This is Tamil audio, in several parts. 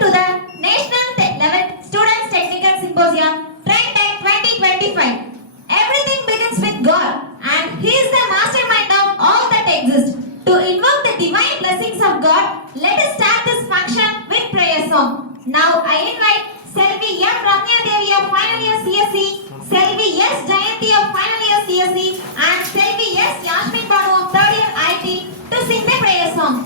to the National 11th Students Technical Symposium Trend Tech 2025. Everything begins with God, and He is the mastermind of all that exists. To invoke the divine blessings of God, let us start this function with prayer song. Now I invite Selvi M. Ramya Devi of Final Year CSE, Selvi S. Jayanti of Final Year CSE, and Selvi S. Yashmin Banu of 3rd Year IT to sing the prayer song.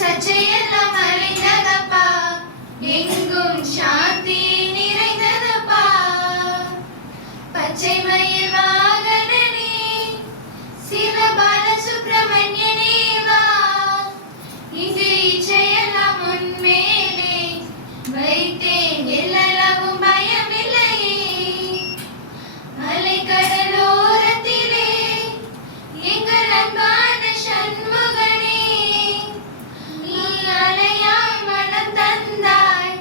சச்சையெல்லாம் அழிந்ததப்பா, எங்கும் சாந்தி நிறைந்ததப்பா. பச்சை மயில் வாகனனே, சிவபால சுப்பிரமணியனே வா, இங்கு இச்சையெல்லாம் உன்மேலே வைத்தேன், எல்லளவும் பயமில்லையே. அலைக்கடலோரத்திலே எங்கள் அன்பான சண்முகனே, அலையாய் மனம் தந்தாய்,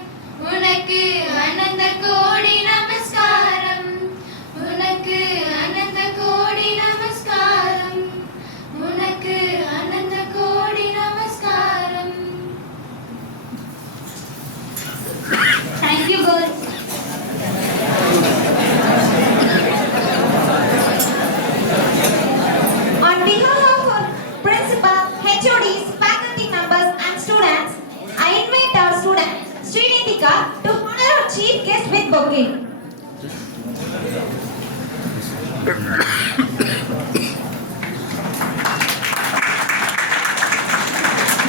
உனக்கு அனந்த கோடி நமஸ்காரம், உனக்கு அனந்த கோடி நமஸ்காரம், உனக்கு அனந்த கோடி நமஸ்காரம். Thank you, girls. On behalf of our principal, HODs, faculty members and students, I invite our student Srinithika to honor our chief guest with bouquet.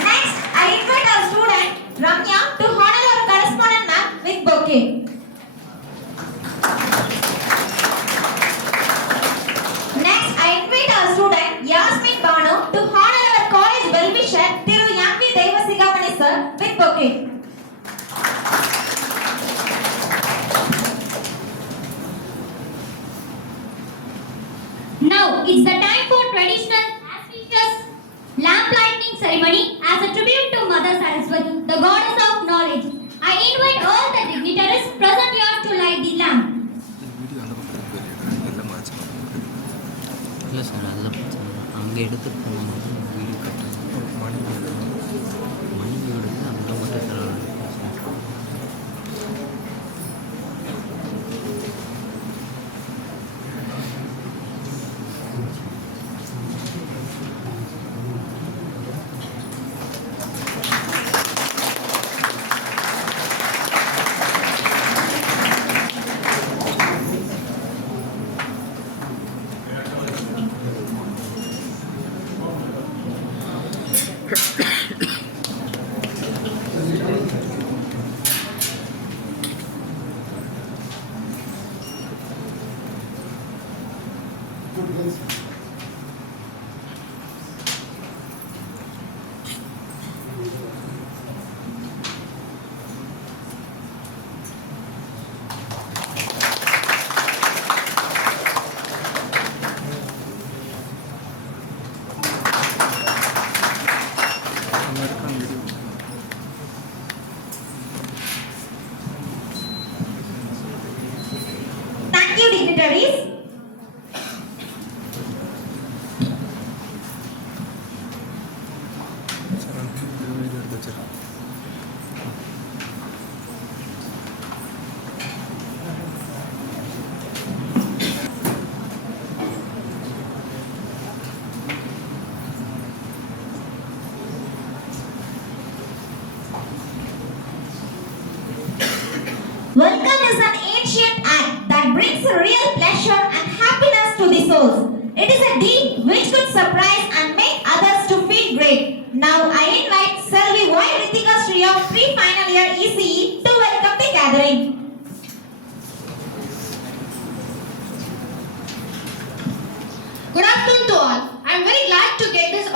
Next, I invite our student Ramya to honor our correspondent ma'am with bouquet. Next, I invite our student Yasmin Banu to honor our college well-wisher Thiru M.V. Devasigamani sir with bouquet. Now it's the time for traditional auspicious lamp lighting ceremony as a tribute to Mother Saraswati, the goddess of knowledge. I invite all the dignitaries present here to light the lamp. இல்லை சார் அதில் பிரச்சனை அங்கே எடுத்துகிட்டு போகணும் வீடு கட்டணும் மணி வீடு அங்கே மட்டும் செலவு.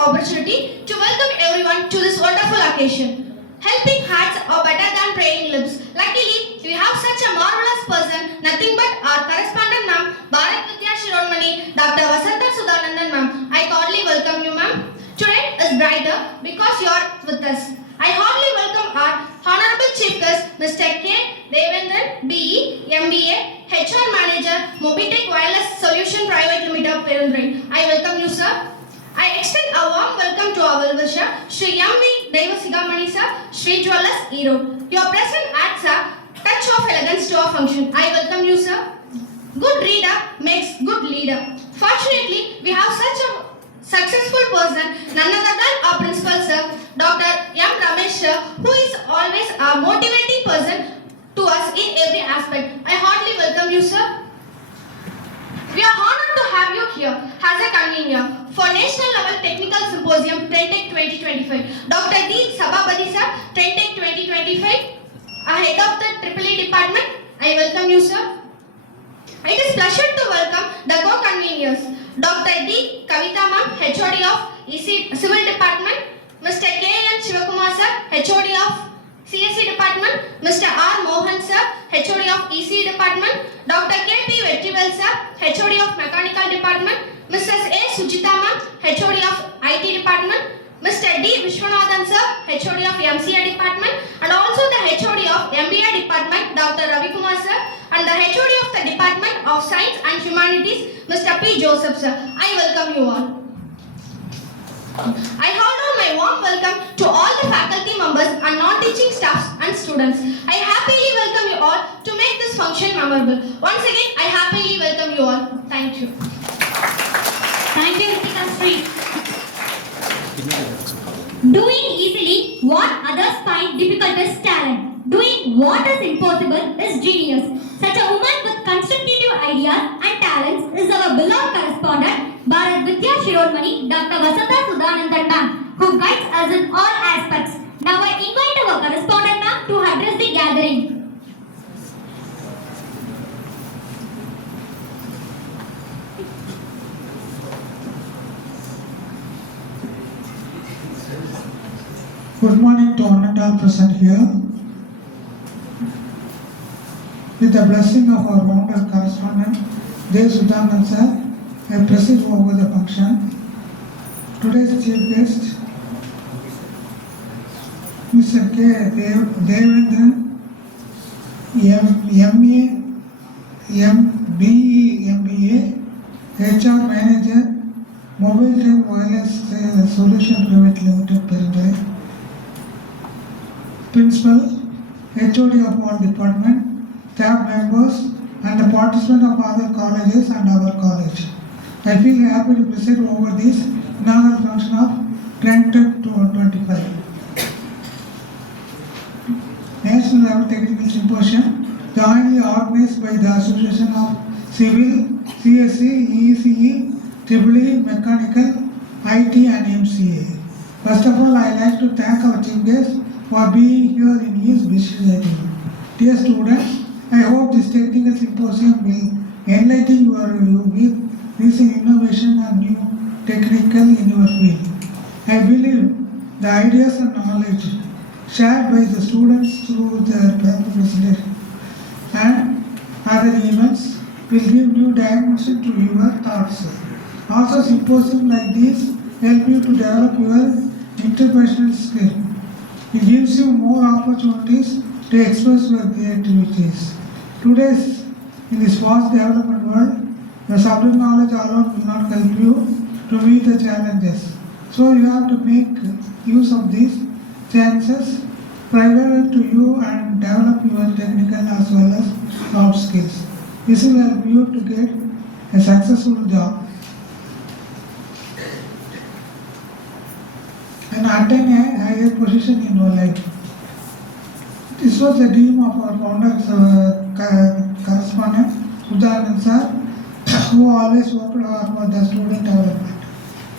opportunity to welcome everyone to this wonderful occasion. Helping hearts are better than praying lips. Luckily, we have such a marvelous person, nothing but our correspondent ma'am, Bharat Vidya Shiromani, Dr. Vasantha Sudhanandan ma'am. I cordially welcome you ma'am. Today is brighter because you are with us. I heartily welcome our Honorable Chief Guest, Mr. K. Devendran, BE, MBA, HR Manager, Mobitech Wireless Solution Private Limited, Perundurai. I welcome you, sir. I extend a warm welcome to our well-wisher, Shri M.V. Devasigamani, sir, Shri Jewellers, Erode. Your presence adds a touch of elegance to our function. I welcome you, sir. Good reader makes good leader. Fortunately, we have such a successful person, none other than our principal, sir, Dr. M. Ramesh, sir, who is always a motivating person to us in every aspect. I heartily welcome you, sir. We are honored to have you here as a convener for National Level Technical Symposium TrendTech 2025. Dr. D. Sabhabadi, sir, TrendTech 2025, head of the EEE department. I welcome you, sir. It is pleasure to welcome the co-conveners, Dr. D. Kavita ma'am, HOD of EC Civil Department, Mr. K. N. Shivakumar, sir, HOD of CSE Department, Mr. R. Mohan, sir, HOD of EC Department, Dr. K. P. Vetrivel, sir, HOD of Mechanical Department, Mrs. A. Sujita ma'am, HOD of IT Department, Mr. D. Vishwanathan, sir, HOD of MCA Department, and also the HOD of MBA Department, Dr. Ravi Kumar, sir, and the HOD of the Department of Science and Humanities, Mr. P. Joseph, sir. I welcome you all. I hold on my warm welcome to all the faculty members and non-teaching staffs and students. I happily welcome you all to make this function memorable. Once again, I happily welcome you all. Thank you. Thank you, Ritika Sri. Doing easily what others find difficult is talent. Doing what is impossible is genius. Such a woman with constructive ideas and talents is our beloved correspondent, Bharat Vidya Shiromani, Dr. Vasantha Sudhanandan ma'am, who guides us in all aspects. Now I invite our correspondent ma'am to address the gathering. Good morning to one and all present here. With the blessing of our founder correspondent, Dev Sudhanandan sir, I proceed over the function. Today's chief guest, Mr. K. Devendran, MA, BE, MBA, HR Manager, Mobitech Wireless Solution Private Limited, Perundurai. Principal, HOD of our department, staff members, and the participants of other colleges and our college. I feel happy to present over this another function of TrendTech 2025. National Level Technical Symposium, jointly organized by the Association of Civil, CSE, ECE, EEE, Mechanical, IT and MCA. First of all, I like to thank our chief guest for being here in his busy schedule. Dear students, I hope this technical symposium will enlighten you with recent innovation and new technical in your field. I believe the ideas and knowledge shared by the students through their presentation and other events will give new dimension to your thoughts. Also, symposium like this help you to develop your interpersonal skill. It gives you more opportunities to express your creativities. Today's, in this fast development world, the subject knowledge alone will not help you to meet the challenges. So you have to make use of these chances provided to you and develop your technical as well as soft skills. This will help you to get a successful job and attain a higher position in your life. This was the dream of our founder, correspondent, Sudhanandan sir, who always worked hard for the student development.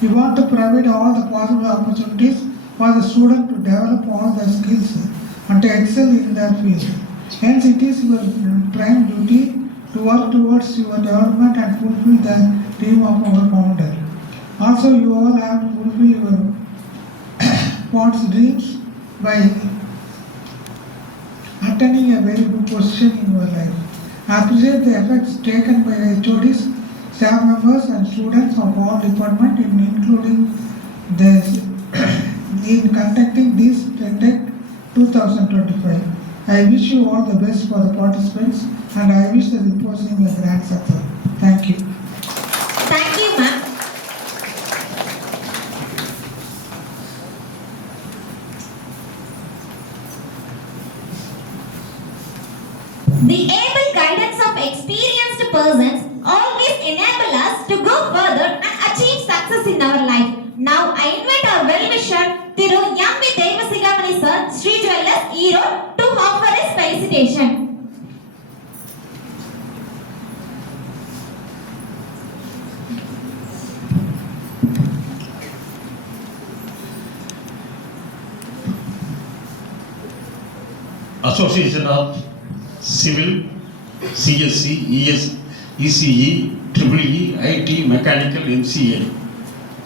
We want to provide all the possible opportunities for the student to develop all the skills and to excel in their field. Hence, it is your prime duty to work towards your development and fulfill the dream of our founder. Also, you all have to fulfill your wants, dreams by attaining a very good position in your life. Appreciate the efforts taken by HODs, staff members and students of all departments including this in conducting this TEDx 2025. I wish you all the best for the participants and I wish the symposium a grand success. Thank you. Thank you, ma'am. The able guidance of experienced persons always enable us to go further and achieve success in our life. Now I invite our well-wisher, Thiru M. V. Devasigamani sir, Sri Jewellers, Erode, to offer his felicitation. Association of Civil, CSC, ECE, EEE, IT, Mechanical, MCA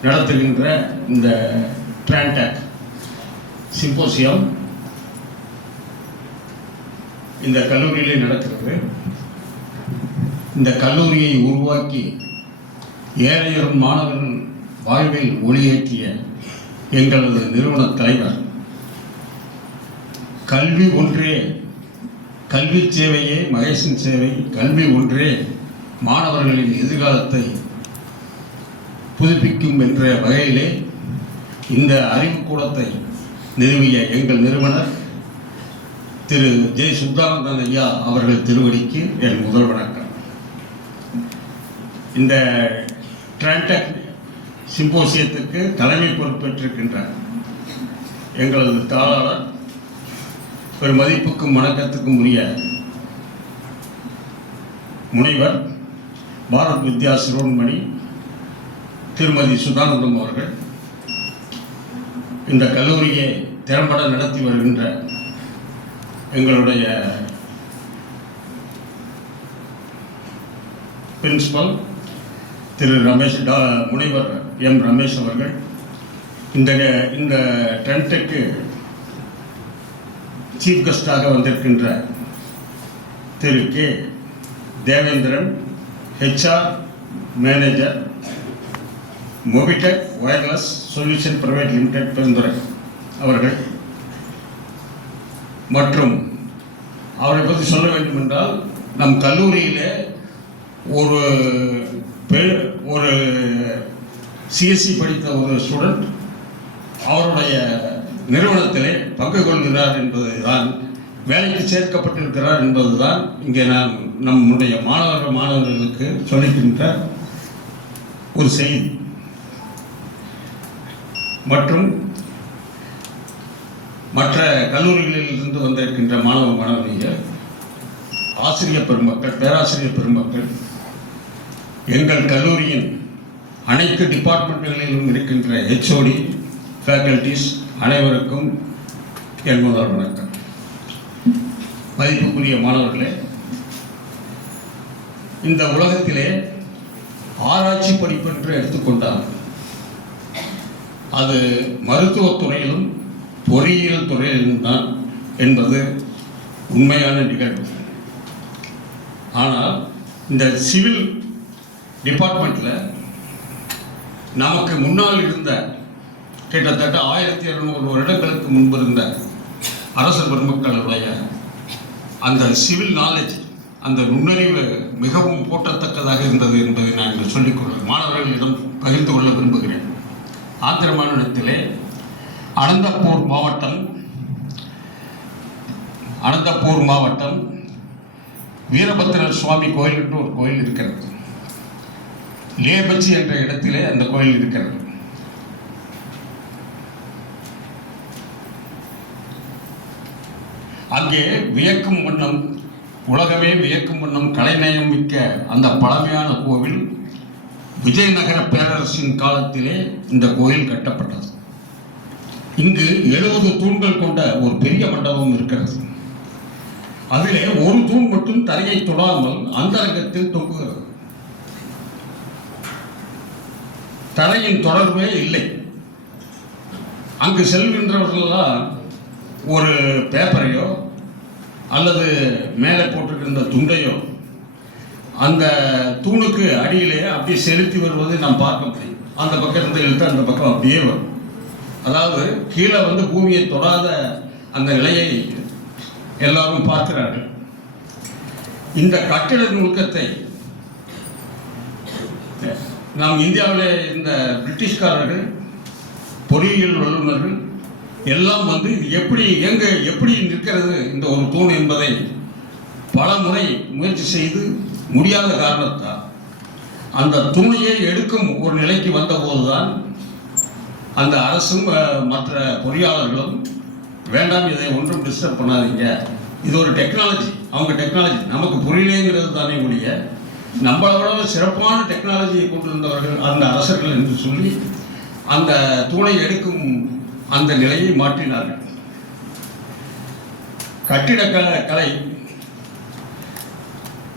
நடத்துகின்ற இந்த ட்ரான்டாக் சிம்போசியம் இந்த கல்லூரியிலே நடக்கிறது. இந்த கல்லூரியை உருவாக்கி ஏழையரும் மாணவர்கள் வாழ்வில் ஒளியேற்றிய எங்களது நிறுவன தலைவர் கல்வி ஒன்றே, கல்வி சேவையே மகேசன் சேவை, கல்வி ஒன்றே மாணவர்களின் எதிர்காலத்தை புதுப்பிக்கும் என்ற வகையிலே இந்த அறிவுக்கூடத்தை நிறுவிய எங்கள் நிறுவனர் திரு ஜே. சுத்தானந்தன் ஐயா அவர்கள் திருவடிக்கு என் முதல் வணக்கம். இந்த ட்ரான்டாக் சிம்போசியத்துக்கு தலைமை பொறுப்பேற்றிருக்கின்றார் எங்களது தாளாளர் ஒரு மதிப்புக்கும் வணக்கத்துக்கும் உரிய முனைவர் பாரத் வித்யா சிரோன்மணி திருமதி சுதானந்தம் அவர்கள், இந்த கல்லூரியை திறம்பட நடத்தி வருகின்ற எங்களுடைய பிரின்சிபல் திரு ரமேஷ், முனைவர் எம். ரமேஷ் அவர்கள், இந்த ட்ரெண்ட்டுக்கு சீஃப் கெஸ்டாக வந்திருக்கின்ற Thiru K. Devendran, HR manager, Mobitech wireless solution private limited Perundurai அவர்கள், மற்றும் அவரை பற்றி சொல்ல வேண்டும் என்றால் நம் கல்லூரியிலே ஒரு CSC படித்த ஒரு ஸ்டூடெண்ட் அவருடைய நிறுவனத்திலே பங்கு கொள்கிறார் என்பதுதான், வேலைக்கு சேர்க்கப்பட்டிருக்கிறார் என்பதுதான் இங்கே நான் நம்முடைய மாணவர்களுக்கு சொல்லிக்கின்ற ஒரு செய்தி. மற்றும் மற்ற கல்லூரிகளில் இருந்து வந்திருக்கின்ற மாணவியர், ஆசிரியர் பெருமக்கள், பேராசிரியர் பெருமக்கள், எங்கள் கல்லூரியின் அனைத்து டிபார்ட்மெண்ட்டுகளிலும் இருக்கின்ற HOD, ஃபேக்கல்டிஸ் அனைவருக்கும் என் முதல் வணக்கம். மதிப்புக்குரிய மாணவர்களே, இந்த உலகத்திலே ஆராய்ச்சி படிப்பு என்று எடுத்துக்கொண்டால் அது மருத்துவத்துறையிலும் பொறியியல் துறையிலும் தான் என்பது உண்மையான நிகழ்வு. ஆனால் இந்த சிவில் டிபார்ட்மெண்ட்டில் நமக்கு முன்னால் இருந்த கிட்டத்தட்ட 1200 வருடங்களுக்கு முன்பு இருந்த அரச பெருமக்களுடைய அந்த சிவில் நாலேஜ், அந்த நுண்ணறிவு மிகவும் போற்றத்தக்கதாக இருந்தது என்பதை நான் சொல்லிக்கொள்ள மாணவர்களிடம் பகிர்ந்து கொள்ள விரும்புகிறேன். ஆந்திர மாநிலத்திலே அனந்தப்பூர் மாவட்டம் வீரபத்திரர் சுவாமி கோயில் என்று ஒரு கோயில் இருக்கிறது. லேபச்சி என்ற இடத்திலே அந்த கோயில் இருக்கிறது. அங்கே வியக்கும் வண்ணம், உலகமே வியக்கும் வண்ணம் கலைநயம் மிக்க அந்த பழமையான கோவில் விஜயநகர பேரரசின் காலத்திலே இந்த கோயில் கட்டப்பட்டது. இங்கு 70 தூண்கள் கொண்ட ஒரு பெரிய மண்டபம் இருக்கிறது. அதிலே ஒரு தூண் மட்டும் தரையை தொடாமல் அந்தரங்கத்தில் தொங்குகிறது. தரையின் தொடர்பே இல்லை. அங்கு செல்கின்றவர்களெல்லாம் ஒரு பேப்பரையோ அல்லது மேலே போட்டிருக்கின்ற துண்டையோ அந்த தூணுக்கு அடியிலே அப்படியே செலுத்தி வருவதை நாம் பார்க்க முடியும். அந்த பக்கம் இருந்து இழுத்து அந்த பக்கம் அப்படியே வரும். அதாவது கீழே வந்து பூமியை தொடாத அந்த நிலையை எல்லாரும் பார்க்கிறார்கள். இந்த கட்டிட நுணுக்கத்தை நாம் இந்தியாவிலே இந்த பிரிட்டிஷ்காரர்கள் பொறியியல் வல்லுநர்கள் எல்லாம் வந்து இது எப்படி நிற்கிறது இந்த ஒரு தூண் என்பதை பல முறை முயற்சி செய்து முடியாத காரணத்தால் அந்த தூணையை எடுக்கும் ஒரு நிலைக்கு வந்தபோதுதான் அந்த அரசும் மற்ற பொறியாளர்களும் வேண்டாம், இதை ஒன்றும் டிஸ்டர்ப் பண்ணாதீங்க, இது ஒரு டெக்னாலஜி, அவங்க டெக்னாலஜி நமக்கு புரியலேங்கிறது தானே முடிய நம்மளோட சிறப்பான டெக்னாலஜியை கொண்டிருந்தவர்கள் அந்த அரசர்கள் என்று சொல்லி அந்த தூணை எடுக்கும் அந்த நிலையை மாற்றினார்கள். கட்டிடக்கலை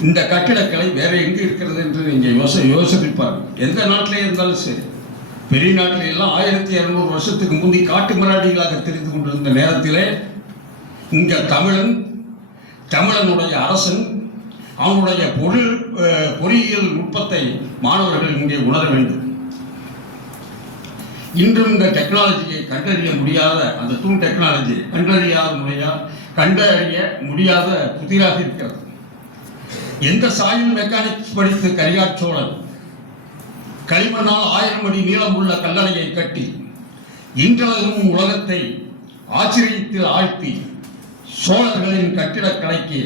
இந்த கட்டிடக்கலை வேற எங்கே இருக்கிறது என்று நீங்கள் யோசிப்பார்கள். எந்த நாட்டிலே இருந்தாலும் சரி, பெரிய நாட்டில எல்லாம் 1200 வருஷத்துக்கு முந்தி காட்டு மிராண்டிகளாக தெரிந்து கொண்டிருந்த நேரத்திலே இங்க தமிழனுடைய அரசன் அவனுடைய பொறியியல் நுட்பத்தை மாணவர்கள் இங்கே உணர வேண்டும். இன்றும் இந்த டெக்னாலஜியை கண்டறிய முடியாத அந்த தூண் டெக்னாலஜி கண்டறிய முடியாத புதிராக இருக்கிறது. எந்த சாயில் மெக்கானிக்ஸ் படித்து கரிகால் சோழன் களிமண்ணால் 1000 அடி நீளம் உள்ள கல்லணையை கட்டி இன்றளவும் உலகத்தை ஆச்சரியத்தில் ஆழ்த்தி சோழர்களின் கட்டிடக்கலைக்கு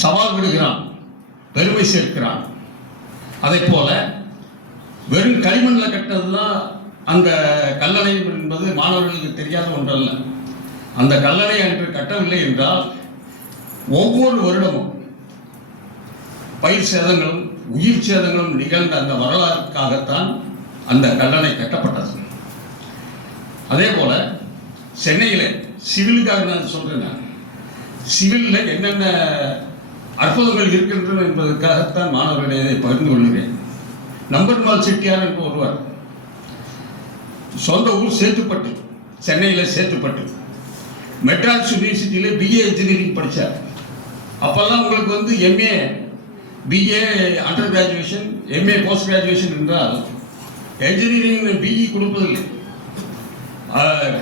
சவால் விடுகிறான், பெருமை சேர்க்கிறான். அதை போல வெறும் களிமண்ணில் கட்டினதுதான் அந்த கல்லணை என்பது மாணவர்களுக்கு தெரியாத ஒன்றல்ல. அந்த கல்லணை அன்று கட்டவில்லை என்றால் ஒவ்வொரு வருடமும் பயிர் சேதங்களும் உயிர் சேதங்களும் நிகழ்ந்த அந்த வரலாறுக்காகத்தான் அந்த கல்லணை கட்டப்பட்டது. அதே போல சென்னையில் சிவிலுக்காக நான் சொல்றேன், சிவிலில் என்னென்ன அற்புதங்கள் இருக்கின்றன என்பதற்காகத்தான் மாணவர்களிடையே பகிர்ந்து கொள்கிறேன். நம்பர்மால் செட்டியார் என்று ஒருவர், சொந்த ஊர் சேத்துப்பட்டு, சென்னையில் சேத்துப்பட்டு, மெட்ராஸ் யூனிவர்சிட்டியில் பிஏ இன்ஜினியரிங் படித்தார். அப்போல்லாம் உங்களுக்கு வந்து MA BA under graduation MA post graduation என்றால் என்ஜினியரிங் பிஇ கொடுப்பதில்லை.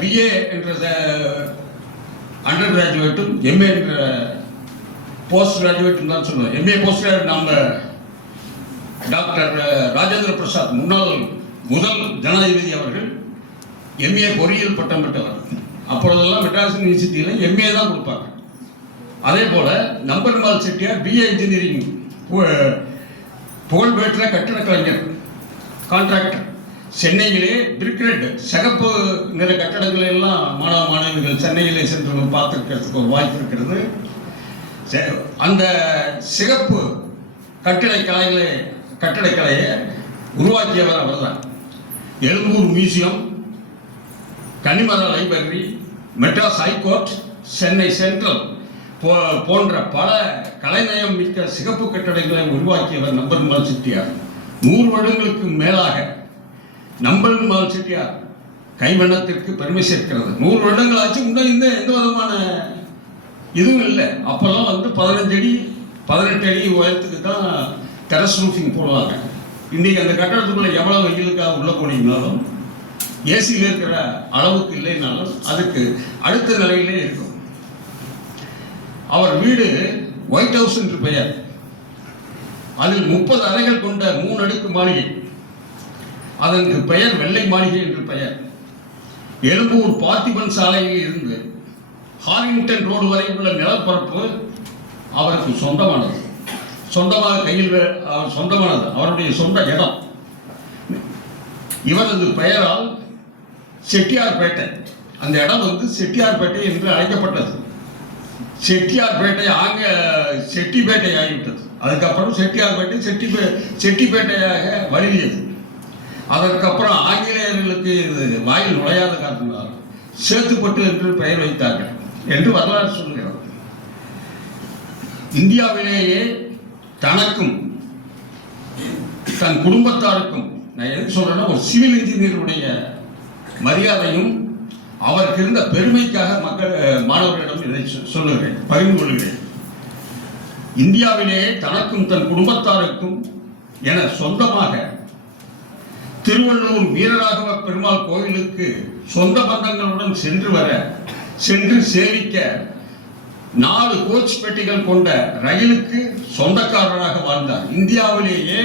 பிஏ என்ற அண்டர் கிராஜுவேட்டும் எம்ஏ என்ற போஸ்ட் கிராஜுவேட்டும் தான் சொல்லுவோம். எம்ஏ போஸ்ட் கிராஜுவேட் நம்ம டாக்டர் ராஜேந்திர பிரசாத் முதல் ஜனாதிபதி அவர்கள் எம்ஏ பொறியியல் பட்டம் பெற்றவர். அப்பொழுதெல்லாம் மெட்ராஸ் யூனிவர்சிட்டியில் எம்ஏ தான் கொடுப்பாங்க. அதே போல நம்பர்மால் செட்டியார் பிஏ இன்ஜினியரிங் புகழ்பெற்ற கட்டிட கலைஞர், கான்ட்ராக்டர். சென்னையிலே பிரிக்ரெட் சிகப்பு நிற கட்டடங்களை எல்லாம் மாணவிகள் சென்னையிலே சென்று பார்த்துருக்கிறதுக்கு ஒரு வாய்ப்பு இருக்கிறது. அந்த சிகப்பு கட்டிடக்கலையை உருவாக்கியவர் அவர்தான். Egmore museum, கன்னிமர library, Madras high court, Chennai central போன்ற பல கலைநயம் மிக்க சிகப்பு கட்டடங்களை உருவாக்கியவர் நம்பர்மால் செட்டியார். 100 வருடங்களுக்கு மேலாக நம்பர்மால் செட்டியார் கைவண்ணத்திற்கு பெருமை சேர்க்கிறது. 100 வருடங்கள் ஆச்சு, இன்னும் எந்த விதமான இதுவும் இல்லை. அப்போல்லாம் வந்து 15 அடி 18 அடி உயரத்துக்கு தான் டெரஸ் ரூஃபிங் போடுவாங்க. இன்றைக்கி அந்த கட்டடத்துக்குள்ள எவ்வளோ வெயிலுக்காக உள்ளே போனீங்கனாலும் ஏசியில் இருக்கிற அளவுக்கு இல்லைனாலும் அதுக்கு அடுத்த நிலையிலே இருக்கும். அவர் வீடு ஒயிட் ஹவுஸ் என்று பெயர். அதில் 30 அறைகள் கொண்ட 3 அடுக்கு மாளிகை. அதற்கு பெயர் வெள்ளை மாளிகை என்று பெயர். எழும்பூர் பார்த்திபன் சாலையில் இருந்து ஹாரிங்டன் ரோடு வரை உள்ள நிலப்பரப்பு அவருக்கு சொந்தமானது. சொந்தமானது அவருடைய சொந்த இடம். இவரது பெயரால் செட்டியார்பேட்டை, அந்த இடம் வந்து செட்டியார்பேட்டை என்று அழைக்கப்பட்டது. செட்டியார்பேட்டை செட்டிப்பேட்டை ஆகிவிட்டது. அதுக்கப்புறம் செட்டியார்பேட்டை செட்டிப்பேட்டையாக வலியது. அதற்கப்புறம் ஆங்கிலேயர்களுக்கு இது வாயில் நுழையாத காரணத்தால் சேத்துப்பட்டு என்று பெயர் வைத்தார்கள் என்று வரலாறு சொல்கிறது. இந்தியாவிலேயே தனக்கும் தன் குடும்பத்தாருக்கும் நான் எதுக்கு சொல்றேன்னா ஒரு சிவில் இன்ஜினியருடைய மரியாதையும் அவருக்கு இருந்த பெருமைக்காக மாணவர்களிடம் இதை சொல்லுகிறேன், பகிர்ந்து கொள்கிறேன். இந்தியாவிலேயே தனக்கும் தன் குடும்பத்தாருக்கும் என சொந்தமாக திருவள்ளூர் வீரராகவ பெருமாள் கோவிலுக்கு சொந்த பந்தங்களுடன் சென்று சேவிக்க 4 கோச் பெட்டிகள் கொண்ட ரயிலுக்கு சொந்தக்காரராக வாழ்ந்தார். இந்தியாவிலேயே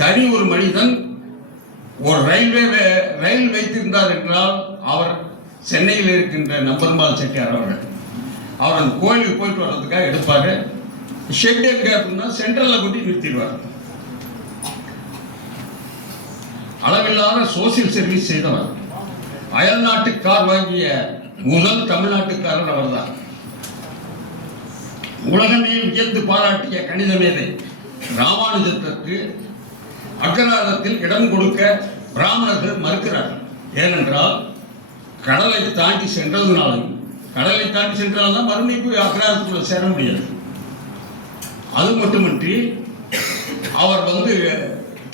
தனி ஒரு மனிதன் ஒரு ரயில் வைத்திருந்தார் என்றால் அவர் சென்னையில் இருக்கின்ற நம்பெருமாள் செட்டியார் அவர்கள். அவர் அந்த கோயிலுக்கு போயிட்டு வர்றதுக்காக எடுப்பாரு. ஷெட் எங்க அப்படின்னா சென்ட்ரல்ல கொண்டு நிறுத்திடுவார். அளவில்லாத சோசியல் சர்வீஸ் செய்தவர். அயல் நாட்டு கார் வாங்கிய முதல் தமிழ்நாட்டுக்காரர் அவர்தான். உலகமே வியந்து பாராட்டிய கணித மேதை ராமானுஜத்திற்கு அக்ராரத்தில் இடம் கொடுக்க பிராமணர்கள் மறுக்கிறார்கள். ஏனென்றால் கடலை தாண்டி சென்றதுனாலும், கடலை தாண்டி சென்றால்தான் மறுபடியும் போய் அக்ராரத்துக்குள்ள சேர முடியாது. அது மட்டுமின்றி அவர்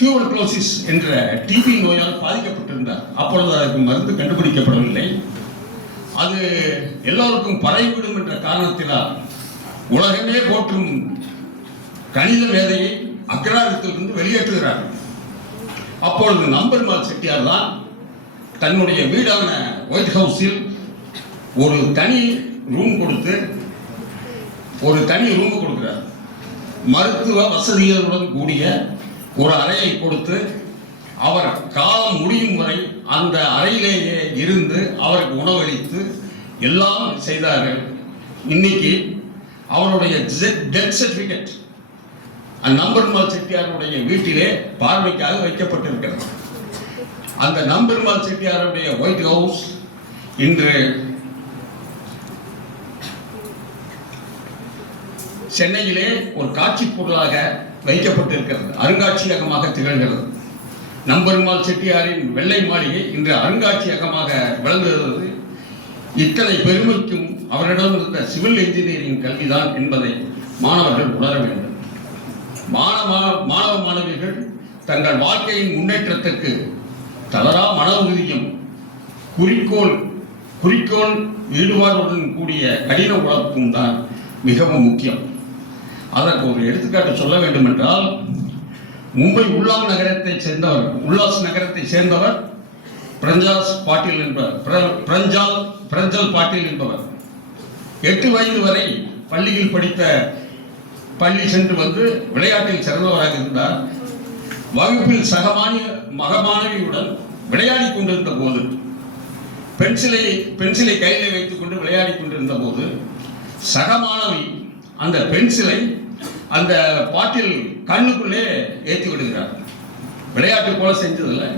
டியூபர்குலோசிஸ் என்ற டிபி நோயால் பாதிக்கப்பட்டிருந்தார். அப்பொழுது அதற்கு மருந்து கண்டுபிடிக்கப்படவில்லை. அது எல்லோருக்கும் பரவிவிடும் என்ற காரணத்தினால் உலகமே போற்றும் கணித மேதையை அக்ராரத்திலிருந்து வெளியேற்றுகிறார். அப்பொழுது நம்பெருமாள் செட்டியார் தான் தன்னுடைய வீடான ஒயிட் ஹவுஸில் ஒரு தனி ரூம் கொடுக்கிறார். மருத்துவ வசதிகளுடன் கூடிய ஒரு அறையை கொடுத்து அவர் காலம் முடியும் வரை அந்த அறையிலேயே இருந்து அவருக்கு உணவளித்து எல்லாம் செய்தார்கள். இன்னைக்கு அவருடைய டெத் சர்டிபிகேட் நம்பெருமாள் செட்டியாருடைய வீட்டிலே பார்வைக்காக வைக்கப்பட்டிருக்கிறது. அந்த நம்பெருமாள் செட்டியாருடைய ஒயிட் ஹவுஸ் இன்று சென்னையிலே ஒரு காட்சி பொருளாக வைக்கப்பட்டிருக்கிறது, அருங்காட்சியகமாக திகழ்கிறது. நம்பெருமாள் செட்டியாரின் வெள்ளை மாளிகை இன்று அருங்காட்சியகமாக விளங்குகிறது. இத்தனை பெருமைக்கும் அவரிடம் இருந்த சிவில் இன்ஜினியரிங் கல்விதான் என்பதை மாணவர்கள் உணர வேண்டும். மாணவ மாணவிகள் தங்கள் வாழ்க்கையின் முன்னேற்றத்திற்கு தளரா மன உறுதியும் குறிக்கோள் ஈடுபாடுடன் கூடிய கடின உழைப்பும் தான் மிகவும் முக்கியம். அதற்கு ஒரு எடுத்துக்காட்டு சொல்ல வேண்டும் என்றால், மும்பை உல்லாஸ் நகரத்தை சேர்ந்தவர் பிரஞ்சல் பாட்டீல் என்பவர் 8 வயது வரை பள்ளியில் பள்ளி சென்று விளையாட்டில் சிறந்தவராக இருந்தார். வகுப்பில் மகமாணவியுடன் விளையாடி கொண்டிருந்த போது, பென்சிலை கையில் வைத்துக் கொண்டு விளையாடி கொண்டிருந்த போது சகமாணவி அந்த பென்சிலை அந்த பாட்டில் கண்ணுக்குள்ளே ஏற்றி விடுகிறார். விளையாட்டு போல செஞ்சதில்லை,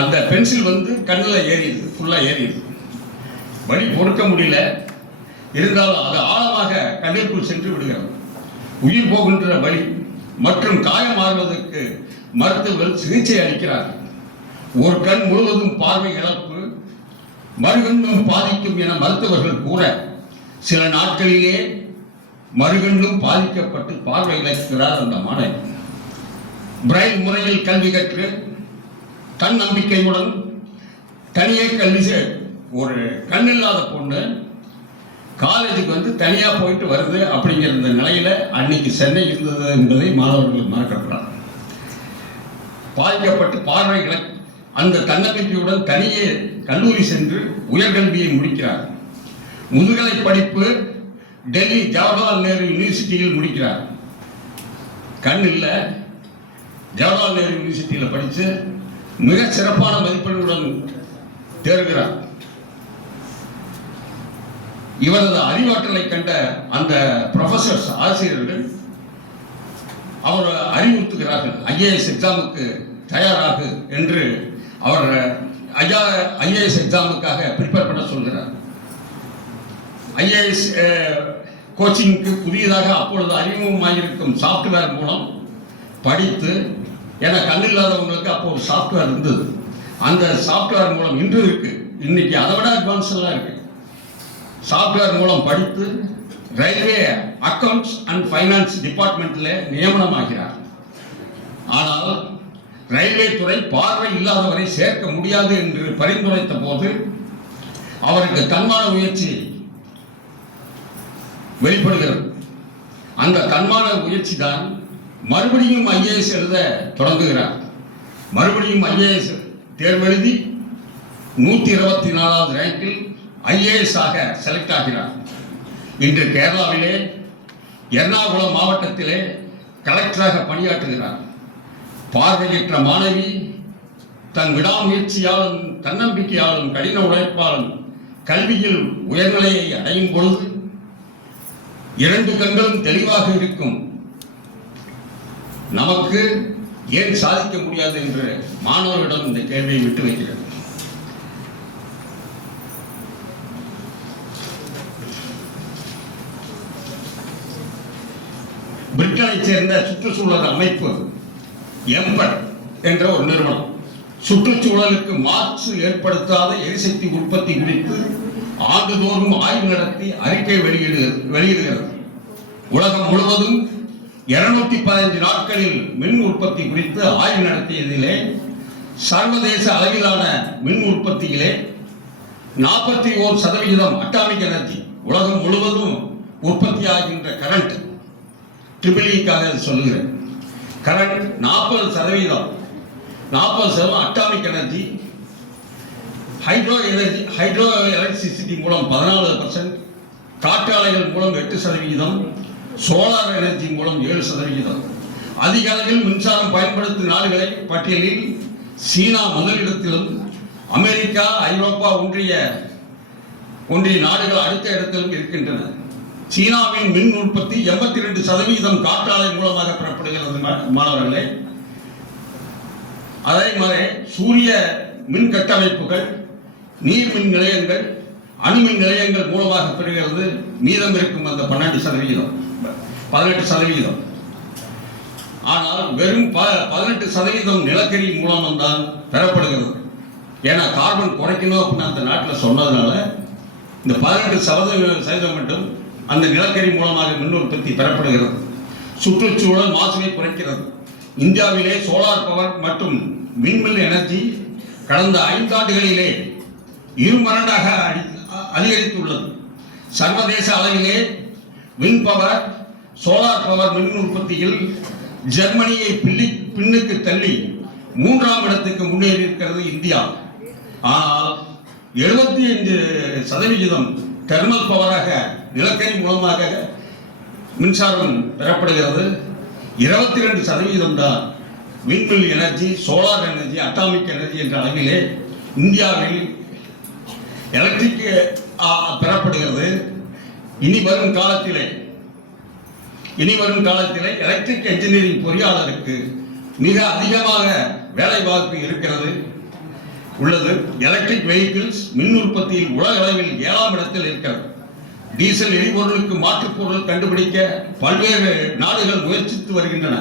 அந்த பென்சில் கண்ணில் ஏறியது, ஃபுல்லாக ஏறியது. வலி பொறுக்க முடியல, இருந்தாலும் அது ஆழமாக கண்ணிற்குள் சென்று விடுகிறது. உயிர் போகின்ற வலி மற்றும் காயம் ஆறுவதற்கு மருத்துவர்கள் சிகிச்சை அளிக்கிறார்கள். ஒரு கண் முழுவதும் பார்வை இழப்பு, மறுகண்ணும் பாதிக்கும் என மருத்துவர்கள் கூற, சில நாட்களிலே மறுகண்ணும் பாதிக்கப்பட்டு பார்வை இழக்கிறார் அந்த மாணவி. பிரைல் முறையில் கல்வி கற்று தன் நம்பிக்கையுடன் தனியே கல்வி ஒரு கண்ணில்லாத பொண்ணு காலேஜுக்கு தனியா போயிட்டு வருது அப்படிங்கிற இந்த நிலையில அன்னைக்கு சென்னை இருந்தது என்பதை மாணவர்கள் மறக்கிறார். பாதிக்கப்பட்டு பார்வை அந்த தன்னம்பிக்கையுடன் தனியே கல்லூரி சென்று உயர்கல்வியை முடிக்கிறார். முதுகலை படிப்பு டெல்லி ஜவஹர்லால் நேரு யூனிவர்சிட்டியில் முடிக்கிறார். கண் இல்லை, ஜவஹர்லால் நேரு யூனிவர்சிட்டியில் படித்து மிக சிறப்பான மதிப்பெண்களுடன் தேர்கிறார். இவரது அறிவாற்றலை கண்ட அந்த ப்ரொஃபசர்ஸ் ஆசிரியர்கள் அவர் அறிவுறுத்துகிறார்கள், ஐஏஎஸ் எக்ஸாமுக்கு தயாராகு என்று. அவர் ஐஏஎஸ் எக்ஸாமுக்காக ப்ரிப்பேர் பண்ண சொல்கிறார். ஐஏஎஸ் கோச்சிங்க்கு புதியதாக அப்பொழுது அறிமுகமாகியிருக்கும் சாஃப்ட்வேர் மூலம் படித்து, ஏன்னா கண்ணில்லாதவங்களுக்கு அப்போ ஒரு சாஃப்ட்வேர் இருந்தது, அந்த சாஃப்ட்வேர் மூலம் இன்று இருக்கு, இன்னைக்கு அதை விட அட்வான்ஸ் எல்லாம் இருக்கு. சாஃப்ட்வேர் மூலம் படித்து ரயில்வே அக்கவுண்ட்ஸ் அண்ட் ஃபைனான்ஸ் டிபார்ட்மெண்ட்டில் நியமனமாகிறார். ஆனால் ரயில்வே துறை பார்வை இல்லாதவரை சேர்க்க முடியாது என்று பரிந்துரைத்த போது அவருக்கு தன்மான முயற்சி வெளிப்படுகிறது. அந்த தன்மான முயற்சி தான் மறுபடியும் ஐஏஎஸ் எழுத தொடங்குகிறார். மறுபடியும் ஐஏஎஸ் தேர்வெழுதி 124வது ரேங்கில் ஐஏஎஸ் ஆக செலக்ட் ஆகிறார். இன்று கேரளாவிலே எர்ணாகுளம் மாவட்டத்திலே கலெக்டராக பணியாற்றுகிறார். பார்வையற்ற மாணவி தன் விடாமுயற்சியாலும் தன்னம்பிக்கையாலும் கடின உழைப்பாலும் கல்வியில் உயர்நிலையை அடையும் பொழுது 2 கண்களும் தெளிவாக இருக்கும் நமக்கு ஏன் சாதிக்க முடியாது என்று மாணவர்களிடம் இந்த கேள்வியை விட்டு வைக்கிறது. பிரிட்டனைச் சேர்ந்த சுற்றுச்சூழல் அமைப்பு எம்பட் என்ற ஒரு நிறுவனம் சுற்றுச்சூழலுக்கு மாசு ஏற்படுத்தாத எரிசக்தி உற்பத்தி குறித்து ஆண்டுதோறும் ஆய்வு நடத்தி அறிக்கை வெளியிடுகிறது. உலகம் முழுவதும் 215 நாட்களில் மின் உற்பத்தி குறித்து ஆய்வு நடத்தியதிலே சர்வதேச அளவிலான மின் உற்பத்தியிலே 41% அட்டாமிக் எனர்ஜி உலகம் முழுவதும் உற்பத்தியாகின்ற கரண்ட் ட்ரிபிளிக்காக சொல்லுகிறேன். Current 40% atomic energy, hydro electricity மூலம் 14%, காற்றாலைகள் மூலம் 8%, சோலார் எனர்ஜி மூலம் 7%. அதிக அளவில் மின்சாரம் பயன்படுத்தும் நாடுகளை பட்டியலில் சீனா முதலிடத்திலும் அமெரிக்கா, ஐரோப்பா ஒன்றிய நாடுகள் அடுத்த இடத்திலும் இருக்கின்றன. சீனாவின் மின் உற்பத்தி 82% காற்றாலை மூலமாக பெறப்படுகிறது மாணவர்களே. அதே மாதிரி சூரிய மின் கட்டமைப்புகள், நீர் மின் நிலையங்கள், அணுமின் நிலையங்கள் மூலமாக பெறுகிறது. மீதம் இருக்கும் அந்த 18%. ஆனால் வெறும் 18% நிலக்கரி மூலம்தான் பெறப்படுகிறது. ஏன்னா கார்பன் குறைக்கணும் அப்படின்னு அந்த நாட்டில் சொன்னதுனால இந்த 18% மட்டும் அந்த நிலக்கரி மூலமாக மின் உற்பத்தி பெறப்படுகிறது. சுற்றுச்சூழல் மாசுவை குறைக்கிறது. இந்தியாவிலே சோலார் பவர் மற்றும் விண்மில் எனர்ஜி கடந்த 5 ஆண்டுகளிலே 2 மடங்காக அதிகரித்துள்ளது. சர்வதேச அளவிலே வின் பவர், சோலார் பவர் மின் உற்பத்தியில் ஜெர்மனியை பின்னுக்கு தள்ளி 3ஆம் இடத்துக்கு முன்னேறி இருக்கிறது இந்தியா. ஆனால் 75% தெர்மல் பவராக நிலக்கரி மூலமாக மின்சாரம் பெறப்படுகிறது. 22% தான் விண்மில் energy, solar energy, atomic energy என்ற அளவிலே இந்தியாவில் எலக்ட்ரிக் பெறப்படுகிறது. இனி வரும் காலத்திலே எலக்ட்ரிக் என்ஜினியரிங் பொறியாளருக்கு மிக அதிகமாக வேலை வாய்ப்பு இருக்கிறது உள்ளது. எலக்ட்ரிக் வெஹிக்கிள்ஸ் மின் உற்பத்தியில் உலக அளவில் 7ஆம் இடத்தில் இருக்கிறது. டீசல் எரிபொருளுக்கு மாற்றுப்பொருள் கண்டுபிடிக்க பல்வேறு நாடுகள் முயற்சித்து வருகின்றன.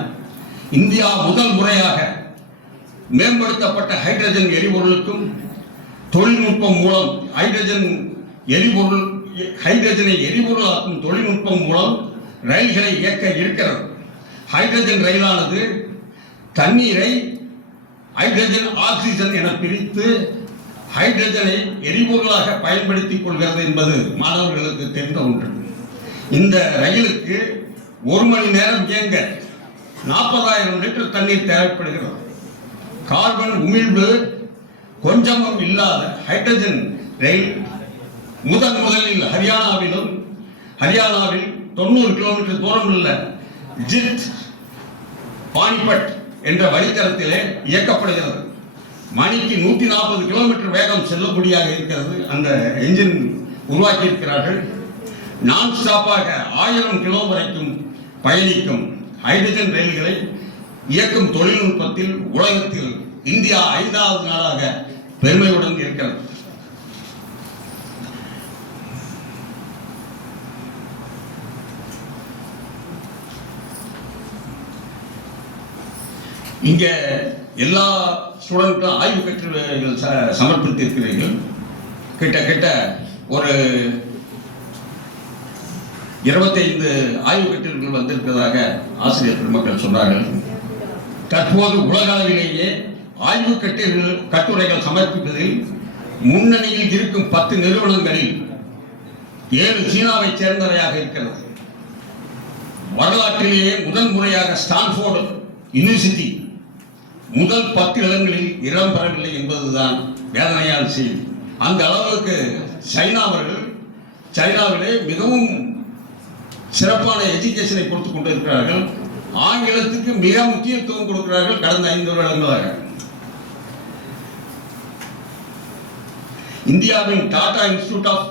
இந்தியா முதல் முறையாக மேம்படுத்தப்பட்ட ஹைட்ரஜன் எரிபொருளுக்கும் தொழில்நுட்பம் மூலம் ஹைட்ரஜனை எரிபொருளாக்கும் தொழில்நுட்பம் மூலம் ரயில்களை இயக்க இருக்கிறது. ஹைட்ரஜன் ரயிலானது தண்ணீரை ஹைட்ரஜன், ஆக்சிஜன் என பிரித்து ஹைட்ரஜனை எரிபொருளாக பயன்படுத்திக் கொள்கிறது என்பது மாணவர்களுக்கு தெரிந்த ஒன்று. இந்த ரயிலுக்கு 1 மணி நேரம் இயங்க 40,000 லிட்டர் தண்ணீர் தேவைப்படுகிறது. கார்பன் உமிழ்வு கொஞ்சமும் இல்லாத ஹைட்ரஜன் ரயில் முதலில் ஹரியானாவில் 90 கிலோமீட்டர் தூரம் உள்ள ஜித் பானிபட் என்ற வழித்தடத்திலே இயக்கப்படுகிறது. மணிக்கு 140 கிலோமீட்டர் வேகம் செல்லும்படியாக இருக்கிறது. அந்த என்ஜின் உருவாக்கி இருக்கிறார்கள். நான் ஸ்டாப்பாக 1000 கிலோ வரைக்கும் பயணிக்கும் ஹைட்ரஜன் ரயில்களை இயக்கும் தொழில்நுட்பத்தில் உலகத்தில் இந்தியா 5வது நாடாக பெருமையுடன் இருக்கிறது. இங்கே எல்லா ஸ்டூடெண்ட்டும் ஆய்வு கட்டுரைகள் சமர்ப்பித்து இருக்கிறீர்கள். கிட்ட ஒரு 25 ஆய்வு கட்டுரைகள் வந்திருக்கிறதாக ஆசிரியர் பெருமக்கள் சொன்னார்கள். தற்போது உலக அளவிலேயே ஆய்வு கட்டுரைகள் சமர்ப்பிப்பதில் முன்னணியில் இருக்கும் 10 நிறுவனங்களில் 7 சீனாவைச் சேர்ந்தவையாக இருக்கிறது. வரலாற்றிலேயே முதன் முறையாக ஸ்டான்ஃபோர்டு யூனிவர்சிட்டி முதல் 10 இடங்களில் இடம் பெறவில்லை என்பதுதான் வேதனையான செய்தி. அந்த அளவுக்கு சைனாவிலே மிகவும் சிறப்பான எஜுகேஷனை கொடுத்து கொண்டிருக்கிறார்கள். ஆங்கிலத்துக்கு மிக முக்கியத்துவம் கொடுக்கிறார்கள் கடந்த 5 வருடங்களாக. இந்தியாவின் Tata institute of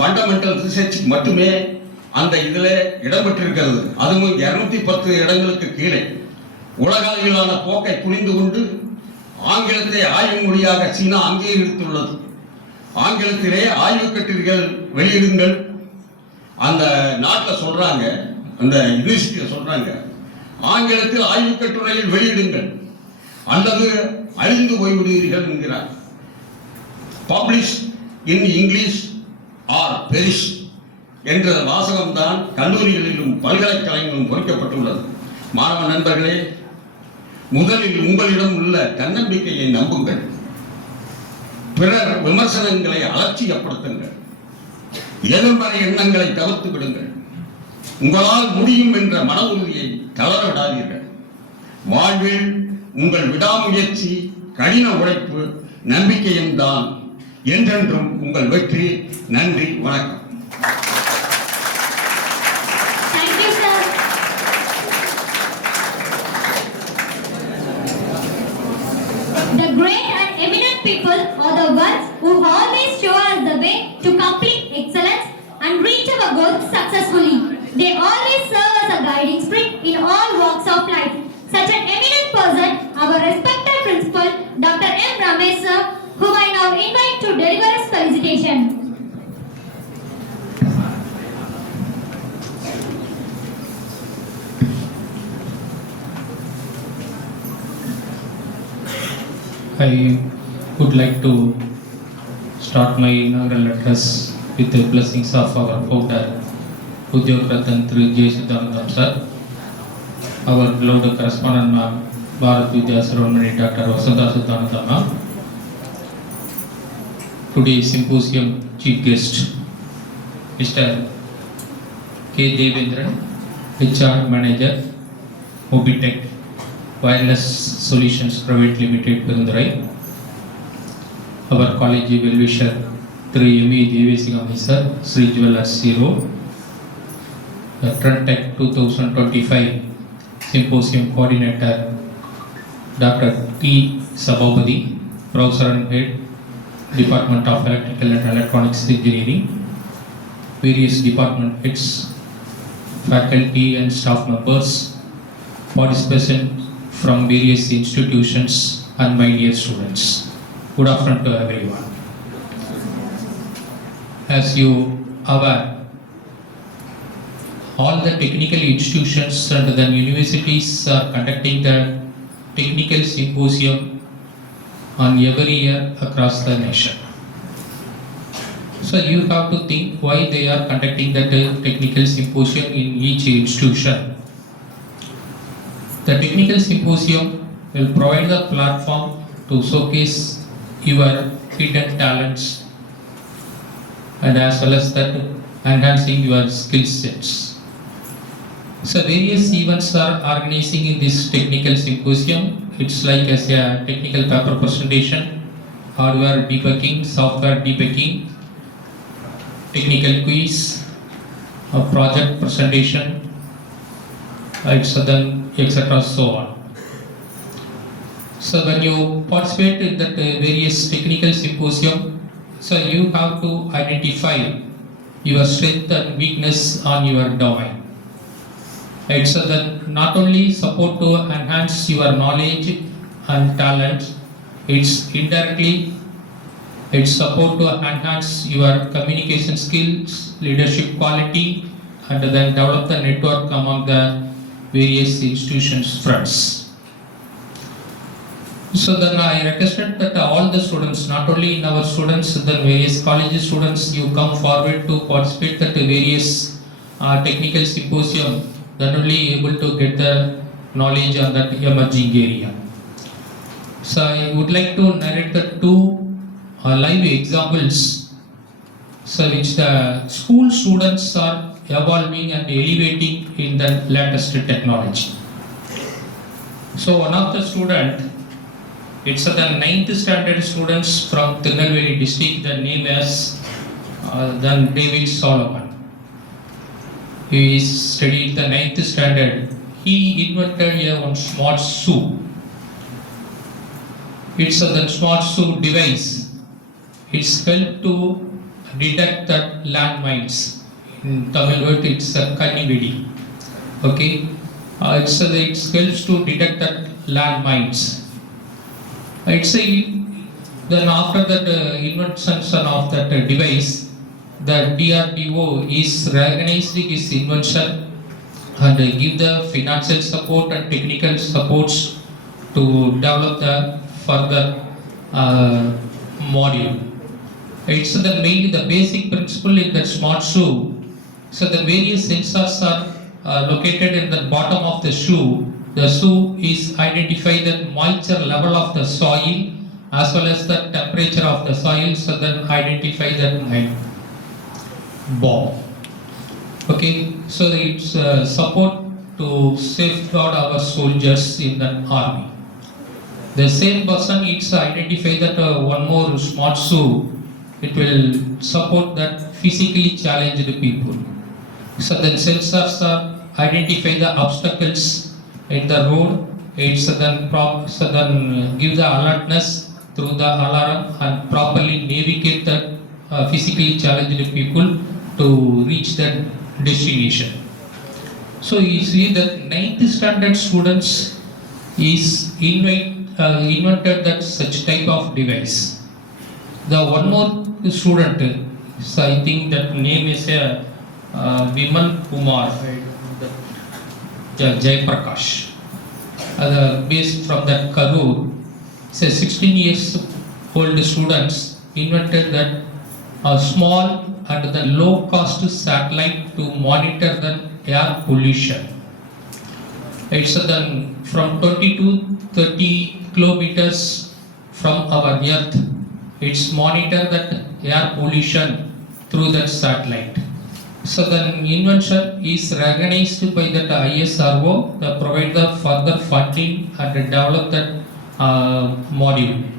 fundamental research மட்டுமே அந்த இதில் இடம்பெற்றிருக்கிறது. அதுவும் 210 இடங்களுக்கு கீழே. உலக அளவிலான போக்கை புரிந்து கொண்டு ஆங்கிலத்தை ஆய்வு மொழியாக சீனா அங்கீகரித்துள்ளது. ஆங்கிலத்திலே ஆய்வு கட்டுரைகள் வெளியிடுங்கள். அந்த நாட்டில் சொல்றாங்க, அந்த யூனிவர்சிட்டியில் சொல்றாங்க, ஆங்கிலத்தில் ஆய்வு கட்டுரையில் வெளியிடுங்கள் அல்லது அழிந்து போய்விடுவீர்கள் என்கிறார். Publish in English or perish என்ற வாசகம்தான் கல்லூரிகளிலும் பல்கலைக்கழகங்களிலும் பொறிக்கப்பட்டுள்ளது. மாணவ நண்பர்களே, முதலில் உங்களிடம் உள்ள தன்னம்பிக்கையை நம்புங்கள். பிறர் விமர்சனங்களை அலட்சியப்படுத்துங்கள். எதிர்மறை எண்ணங்களை தவிர்த்து விடுங்கள். உங்களால் முடியும் என்ற மன உறுதியை தளர விடாதீர்கள். வாழ்வில் உங்கள் விடாமுயற்சி, கடின உழைப்பு, நம்பிக்கையும் தான் என்றென்றும் உங்கள் வெற்றி. நன்றி, வணக்கம். Thank you, sir. The great and eminent people are the ones who always show us the way to complete excellence and reach our goals successfully. They always serve as a guiding spirit in all walks of life. Such an eminent person, our respected principal, Dr. M. Ramesh sir, whom I now invite to deliver his felicitation. I would like to start my inaugural address with the blessings of our founder, Udyog Ratan Thri J. Siddhanandam sir, our beloved correspondent ma'am, Bharat Vidya Ceremony Dr. Vasudha Siddhanandam ma'am, today's symposium chief guest, Mr. K. Devendran, HR Manager, Mobitech Wireless Solutions Private Limited, Perundurai. Our college well-wisher, Thri M.E. Devesigami sir, Sri Jewellers Zero. The Trentech 2025 Symposium Coordinator, Dr. T. Sabhabadi, Professor and Head, Department of Electrical and Electronics Engineering. Various department heads, faculty and staff members, participants from various institutions, and my dear students. Good afternoon to everyone. As you are aware, all the technical institutions and the universities are conducting the technical symposium on every year across the nation. So you have to think why they are conducting that technical symposium in each institution. The technical symposium will provide the platform to showcase your hidden talents and as well as that enhancing your skill sets. So various events are organizing in this technical symposium. It's like as a technical paper presentation, hardware debugging, software debugging, technical quiz, a project presentation, etc. so on. So when you participate in that various technical symposium, so you have to identify your strength and weakness on your domain. Right, so that not only support to enhance your knowledge and talent, it's indirectly it's support to enhance your communication skills, leadership quality, and then develop the network among the various institutions friends. So then I requested that all the students, not only in our students, the various college students, you come forward to participate at the various technical symposium, then only able to get the knowledge on that emerging area. So I would like to narrate the two live examples, so which the school students are evolving and elevating in the latest technology. So one of the student, it's the 9th standard students from Tirunelveli district, the name is then David Solomon. He is studied the 9th standard. He invented a one smart shoe. It's the smart shoe device. It's helped to detect that landmines. In Tamil word, it's a kannivedi. Okay, it helps to detect that landmines. Then after that invention of that device, the DRDO is recognizing his invention and give the financial support and technical supports to develop the further module. It's mainly the basic principle in the smart shoe. So the various sensors are located in the bottom of the shoe. The shoe is identify the moisture level of the soil as well as the temperature of the soil, so then identify that bomb. Okay, so it's support to safeguard our soldiers in the army. The same person needs to identify that one more smart shoe. It will support that physically challenged people. So the sensors are identify the obstacles in the road. It's then give the alertness through the alarm and properly navigate the physically challenged people to reach that destination. So you see that 9th standard students is invented that such type of device. The one more student, so I think that name is Vimal Kumar, Jaiprakash, based from that Karur. So 16 years old students invented that a small and the low cost satellite to monitor the air pollution. It's then from 20 to 30 kilometers from our earth. It's monitor that air pollution through that satellite. So the invention is recognized by that ISRO, that provide the further funding and develop that module.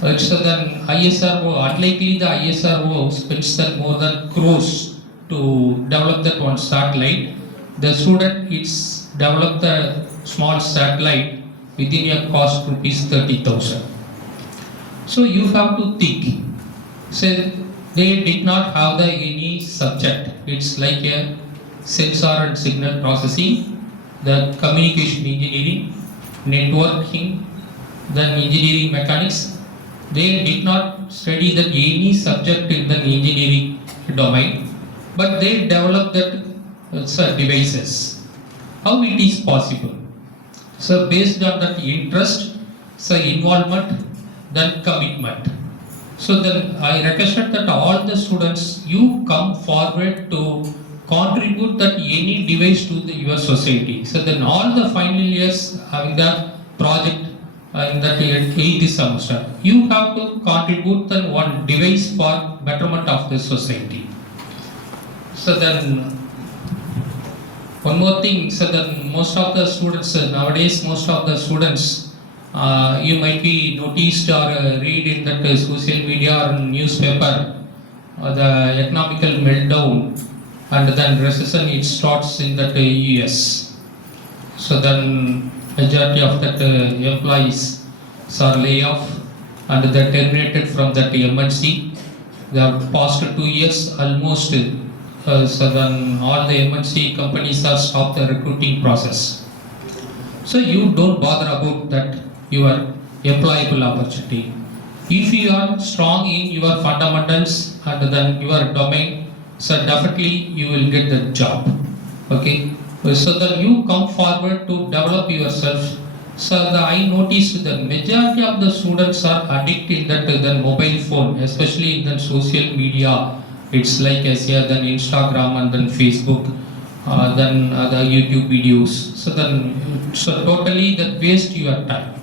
So then ISRO, unlikely the ISRO spends that more than crores to develop that one satellite. The student it's developed the small satellite within a cost rupees 30,000. So you have to think. So they did not have the any subject. It's like a sensor and signal processing, the communication engineering, networking, then engineering mechanics. They did not study that any subject in the engineering domain, but they developed that devices. How it is possible? So based on that interest, so involvement, then commitment. So then I request that all the students, you come forward to contribute that any device to your society. So then all the final years having the project in that 8th semester, you have to contribute then one device for betterment of the society. So then one more thing, so then most of the students nowadays, you might be noticed or read in that social media or newspaper the economical meltdown and then recession it starts in that US. So then majority of that employees are laid off and they are terminated from that MNC. The past 2 years almost, so then all the MNC companies have stopped the recruiting process. So you don't bother about that your employable opportunity. If you are strong in your fundamentals and then your domain, so definitely you will get the job. Okay. So then you come forward to develop yourself. So I noticed the majority of the students are addicted that the mobile phone, especially in the social media. It's like then Instagram and then Facebook. then other YouTube videos. So totally that waste your time.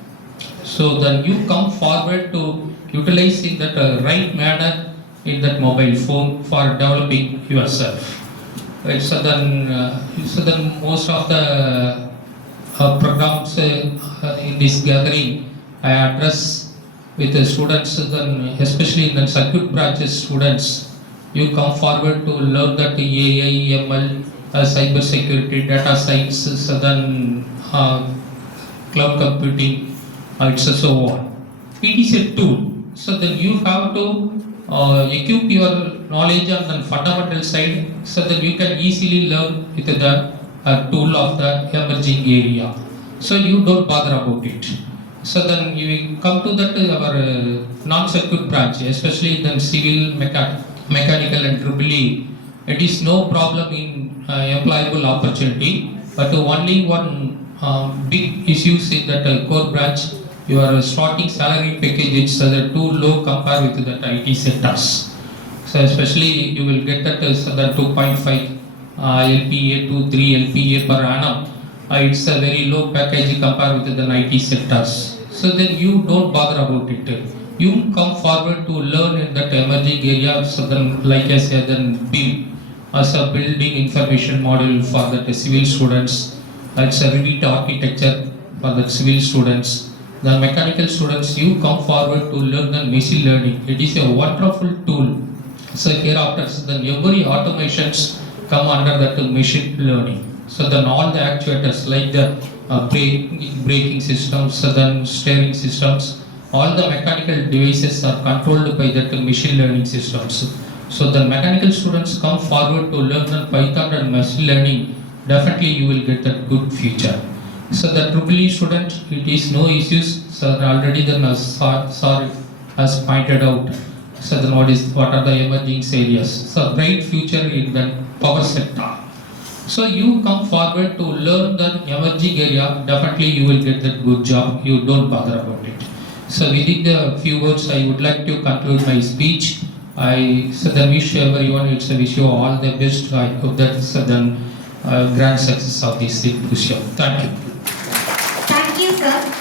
So then you come forward to utilize in that right manner in that mobile phone for developing yourself. Right, so then most of the programs in this gathering I address with the students, then especially in the circuit branches students, you come forward to learn that AI, ML, cyber security, data science, so then cloud computing, so on. It is a tool. So then you have to equip your knowledge on the fundamental side, so that you can easily learn with the tool of the emerging area. So you don't bother about it. So then you come to that our non-circuit branch, especially then civil, mechanical and EEE. It is no problem in employable opportunity, but only one big issues in that core branch. Your starting salary package is too low compared with the IT sectors. So especially you will get that 2.5 LPA to 3 LPA per annum. It's a very low package compared with the IT sectors. So then you don't bother about it. You come forward to learn in that emerging area. So then, like I said, then build as a building information model for the civil students. It's a Revit architecture for the civil students. The mechanical students, you come forward to learn the machine learning. It is a wonderful tool. So hereafter, then every automations come under that machine learning. So then all the actuators like the braking systems, so then steering systems, all the mechanical devices are controlled by that machine learning systems. So the mechanical students come forward to learn the Python and machine learning. Definitely you will get a good future. So the EEE student, it is no issues. So already the Sir has pointed out. So then what are the emerging areas? So bright future in the power sector. So you come forward to learn the emerging area. Definitely you will get that good job. You don't bother about it. So within the few words, I would like to conclude my speech. I wish everyone, wish you all the best. I hope that grand success of this symposium. Thank you. Thank you, sir.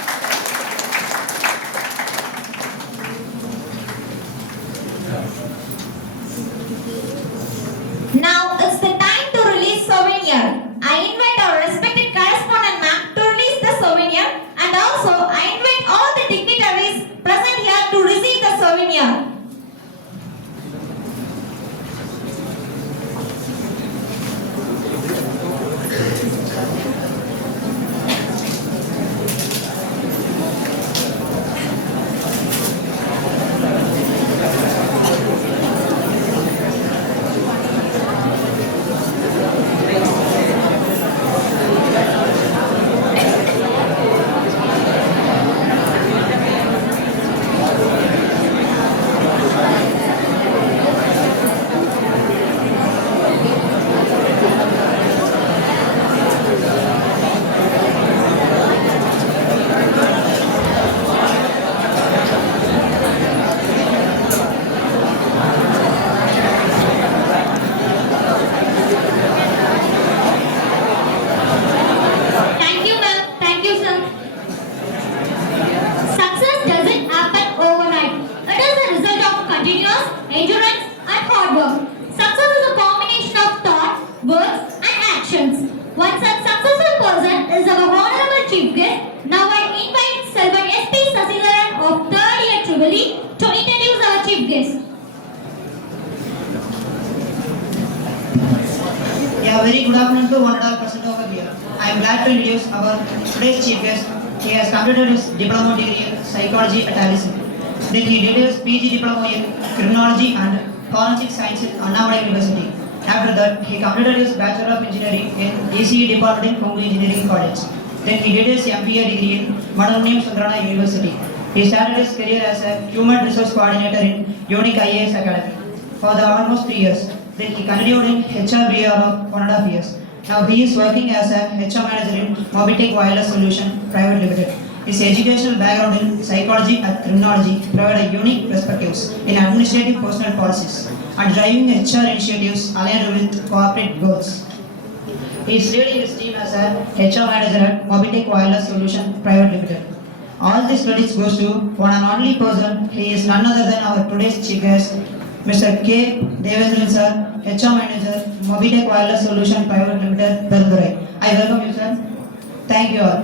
Now it's the time to release souvenir. I invite our respected correspondent ma'am to release the souvenir, and also I invite all the dignitaries present here to receive the souvenir. Thank you, ma'am. Thank you, sir. Success doesn't happen overnight. It is the result of continuous endurance and hard work. Success is a combination of thought, words, and actions. One such successful person is our honorable chief guest. Now I invite Selvan SP Sasigaran of 3rd year EEE to introduce our chief guest. Yeah, very good afternoon to one and all present over here. I am glad to introduce our today's chief guest. He has completed his diploma degree in psychology at Allison. Then he did his PG diploma in criminology and forensic science at Annamalai University. After that, he completed his Bachelor of Engineering in ECE department in Kongu Engineering College. Then he did his MBA degree in Madhavanayam Sundarana University. He started his career as a human resource coordinator in Unique IAS Academy for almost 3 years. Then he continued in HR BR of 1.5 years. Now he is working as a HR manager in Mobitech Wireless Solution Private Limited. His educational background in psychology and criminology provide a unique perspectives in administrative personnel policies and driving HR initiatives aligned with corporate goals. He is leading his team as a HR manager at Mobitech Wireless Solution Private Limited. All this credits goes to one and only person. He is none other than our today's chief guest, Mr. K. Devendran sir, HR manager, Mobitech Wireless Solution Private Limited, Perundurai. I welcome you, sir. Thank you all.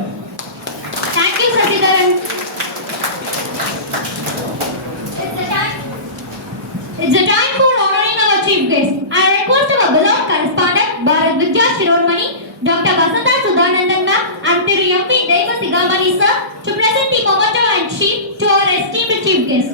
Thank you, Sasidharan. It's the time for honoring our chief guest. I request our beloved correspondent, Bharat Vidya Shiromani, Dr. Vasantha Sudhanandan ma'am, and Thiru M.P. Deva Sigamani sir to present the memento and sheet to our esteemed chief guest.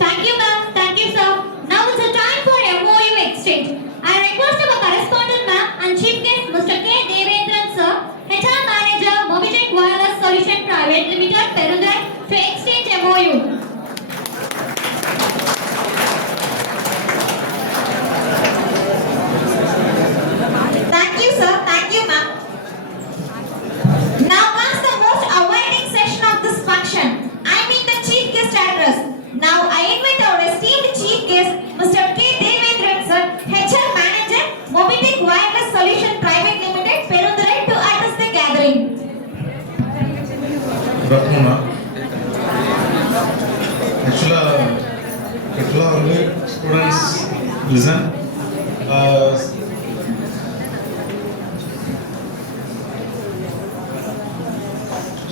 Thank you, ma'am. Thank you, sir. Now it's a time for MOU exchange. I request our correspondent, ma'am, and chief guest, Mr. K. Devendran, sir, HR manager, Mobitech Wireless Solution Private Limited, Perundurai, to exchange MOU. Thank you, sir. Thank you, ma'am. Now comes the most awaiting session of this function. I mean the chief guest address. Now I invite our esteemed chief guest, Mr. K. Devendran, sir, HR manager, Mobitech Wireless Solution Private Limited, Perundurai, to address the gathering. Good afternoon, ma'am. Actually, only students listen.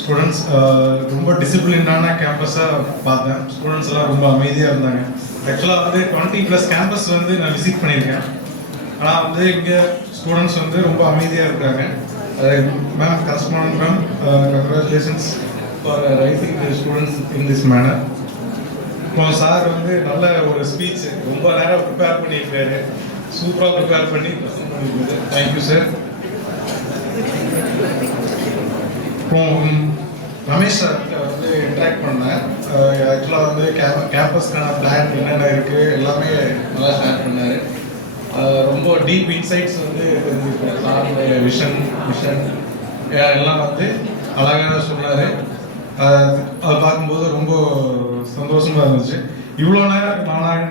Students ரொம்ப டிசிப்ளினான கேம்பஸாக பார்த்தேன். ஸ்டூடெண்ட்ஸ் எல்லாம் ரொம்ப அமைதியாக இருந்தாங்க. ஆக்சுவலாக வந்து 20+ கேம்பஸ் வந்து நான் விசிட் பண்ணியிருக்கேன். ஆனால் வந்து இங்கே ஸ்டூடெண்ட்ஸ் வந்து ரொம்ப அமைதியாக இருக்காங்க. Ma'am, correspondent ma'am, congratulations for raising the students in this manner. இப்போ சார் வந்து நல்ல ஒரு ஸ்பீச் ரொம்ப நேரம் ப்ரிப்பேர் பண்ணியிருக்காரு. சூப்பராக ப்ரிப்பேர் பண்ணி ப்ரெசென்ட் பண்ணியிருக்காரு. Thank you sir. இப்போ ரமேஷ் சார் வந்து இன்ட்ராக்ட் பண்ணேன். ஆக்சுவலாக வந்து கேம்பஸ்க்கான பிளான் என்னென்ன இருக்குது எல்லாமே நல்லா ஷேர் பண்ணார். ரொம்ப டீப் இன்சைட்ஸ் வந்து தெரிஞ்சுருக்கேன். சாருடைய விஷன் எல்லாம் வந்து அழகாக சொன்னார். அதை பார்க்கும்போது ரொம்ப சந்தோஷமாக இருந்துச்சு. இவ்வளோ நேரம்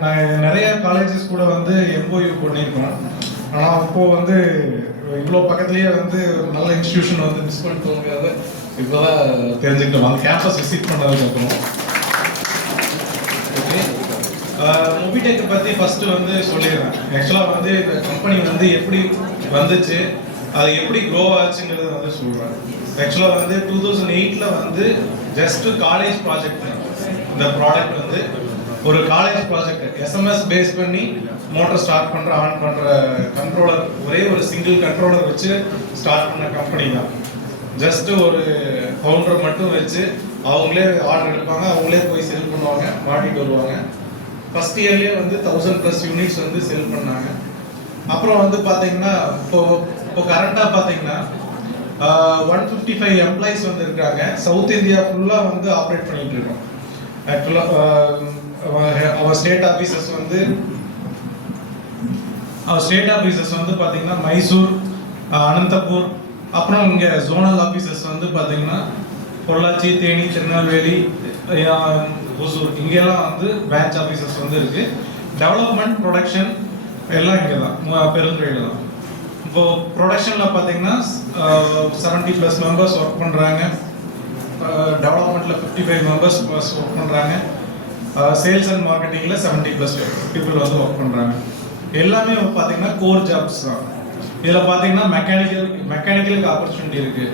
நான் நிறைய காலேஜஸ் கூட வந்து MOU பண்ணியிருக்கோம். ஆனால் இப்போது வந்து இவ்வளோ பக்கத்துலேயே வந்து ஒரு நல்ல இன்ஸ்டிடியூஷன் வந்து மிஸ் பண்ணிட்டு தோணுங்கிறத இப்போ தான் தெரிஞ்சுக்கிட்டோம் அந்த கேம்பஸ் விசிட் பண்ணதுக்கப்புறம். ஓகே, மொபிடெக்கை பற்றி ஃபஸ்ட்டு வந்து சொல்லிடுறேன். ஆக்சுவலாக வந்து இந்த கம்பெனி வந்து எப்படி வந்துச்சு, அது எப்படி க்ரோ ஆச்சுங்கிறத வந்து சொல்கிறேன். ஆக்சுவலாக வந்து 2008 வந்து ஜஸ்ட் காலேஜ் ப்ராஜெக்ட். இந்த ப்ராடக்ட் வந்து ஒரு காலேஜ் ப்ராஜெக்ட், SMS பேஸ் பண்ணி மோட்டர் ஸ்டார்ட் பண்ணுற ஆன் பண்ணுற கண்ட்ரோலர், ஒரே ஒரு சிங்கிள் கண்ட்ரோலர் வச்சு ஸ்டார்ட் பண்ண கம்பெனி தான். ஜஸ்ட் ஒரு ஃபவுண்டர் மட்டும் வச்சு அவங்களே ஆர்டர் எடுப்பாங்க, அவங்களே போய் செல் பண்ணுவாங்க, மாட்டிட்டு வருவாங்க. ஃபஸ்ட் இயர்லேயே வந்து 1000+ யூனிட்ஸ் வந்து செல் பண்ணாங்க. அப்புறம் வந்து பார்த்தீங்கன்னா இப்போ கரண்ட்டாக பார்த்தீங்கன்னா 155 எம்ப்ளாயிஸ் வந்து இருக்காங்க. சவுத் இந்தியா ஃபுல்லாக வந்து ஆப்ரேட் பண்ணிட்டு இருக்கோம். ஆக்சுவலாக அவர் ஸ்டேட் ஆஃபீஸஸ் வந்து பார்த்தீங்கன்னா மைசூர், அனந்தபூர், அப்புறம் இங்கே ஜோனல் ஆஃபீஸஸ் வந்து பார்த்தீங்கன்னா பொள்ளாச்சி, தேனி, திருநெல்வேலி, ஒசூர், இங்கெல்லாம் வந்து பிரான்ச் ஆஃபீஸஸ் வந்து இருக்குது. டெவலப்மெண்ட், ப்ரொடக்ஷன் எல்லாம் இங்கே தான், பெருந்துறையில் தான். இப்போது ப்ரொடக்ஷனில் பார்த்தீங்கன்னா 70+ மெம்பர்ஸ் ஒர்க் பண்ணுறாங்க. டெவலப்மெண்ட்டில் 55 மெம்பர்ஸ் ஒர்க் பண்ணுறாங்க. சேல்ஸ் அண்ட் மார்க்கெட்டிங்கில் 70+ பீப்புள் வந்து ஒர்க் பண்ணுறாங்க. எல்லாமே பார்த்தீங்கன்னா கோர் ஜாப்ஸ் தான். இதில் பார்த்தீங்கன்னா மெக்கானிக்கலுக்கு ஆப்பர்ச்சுனிட்டி இருக்குது.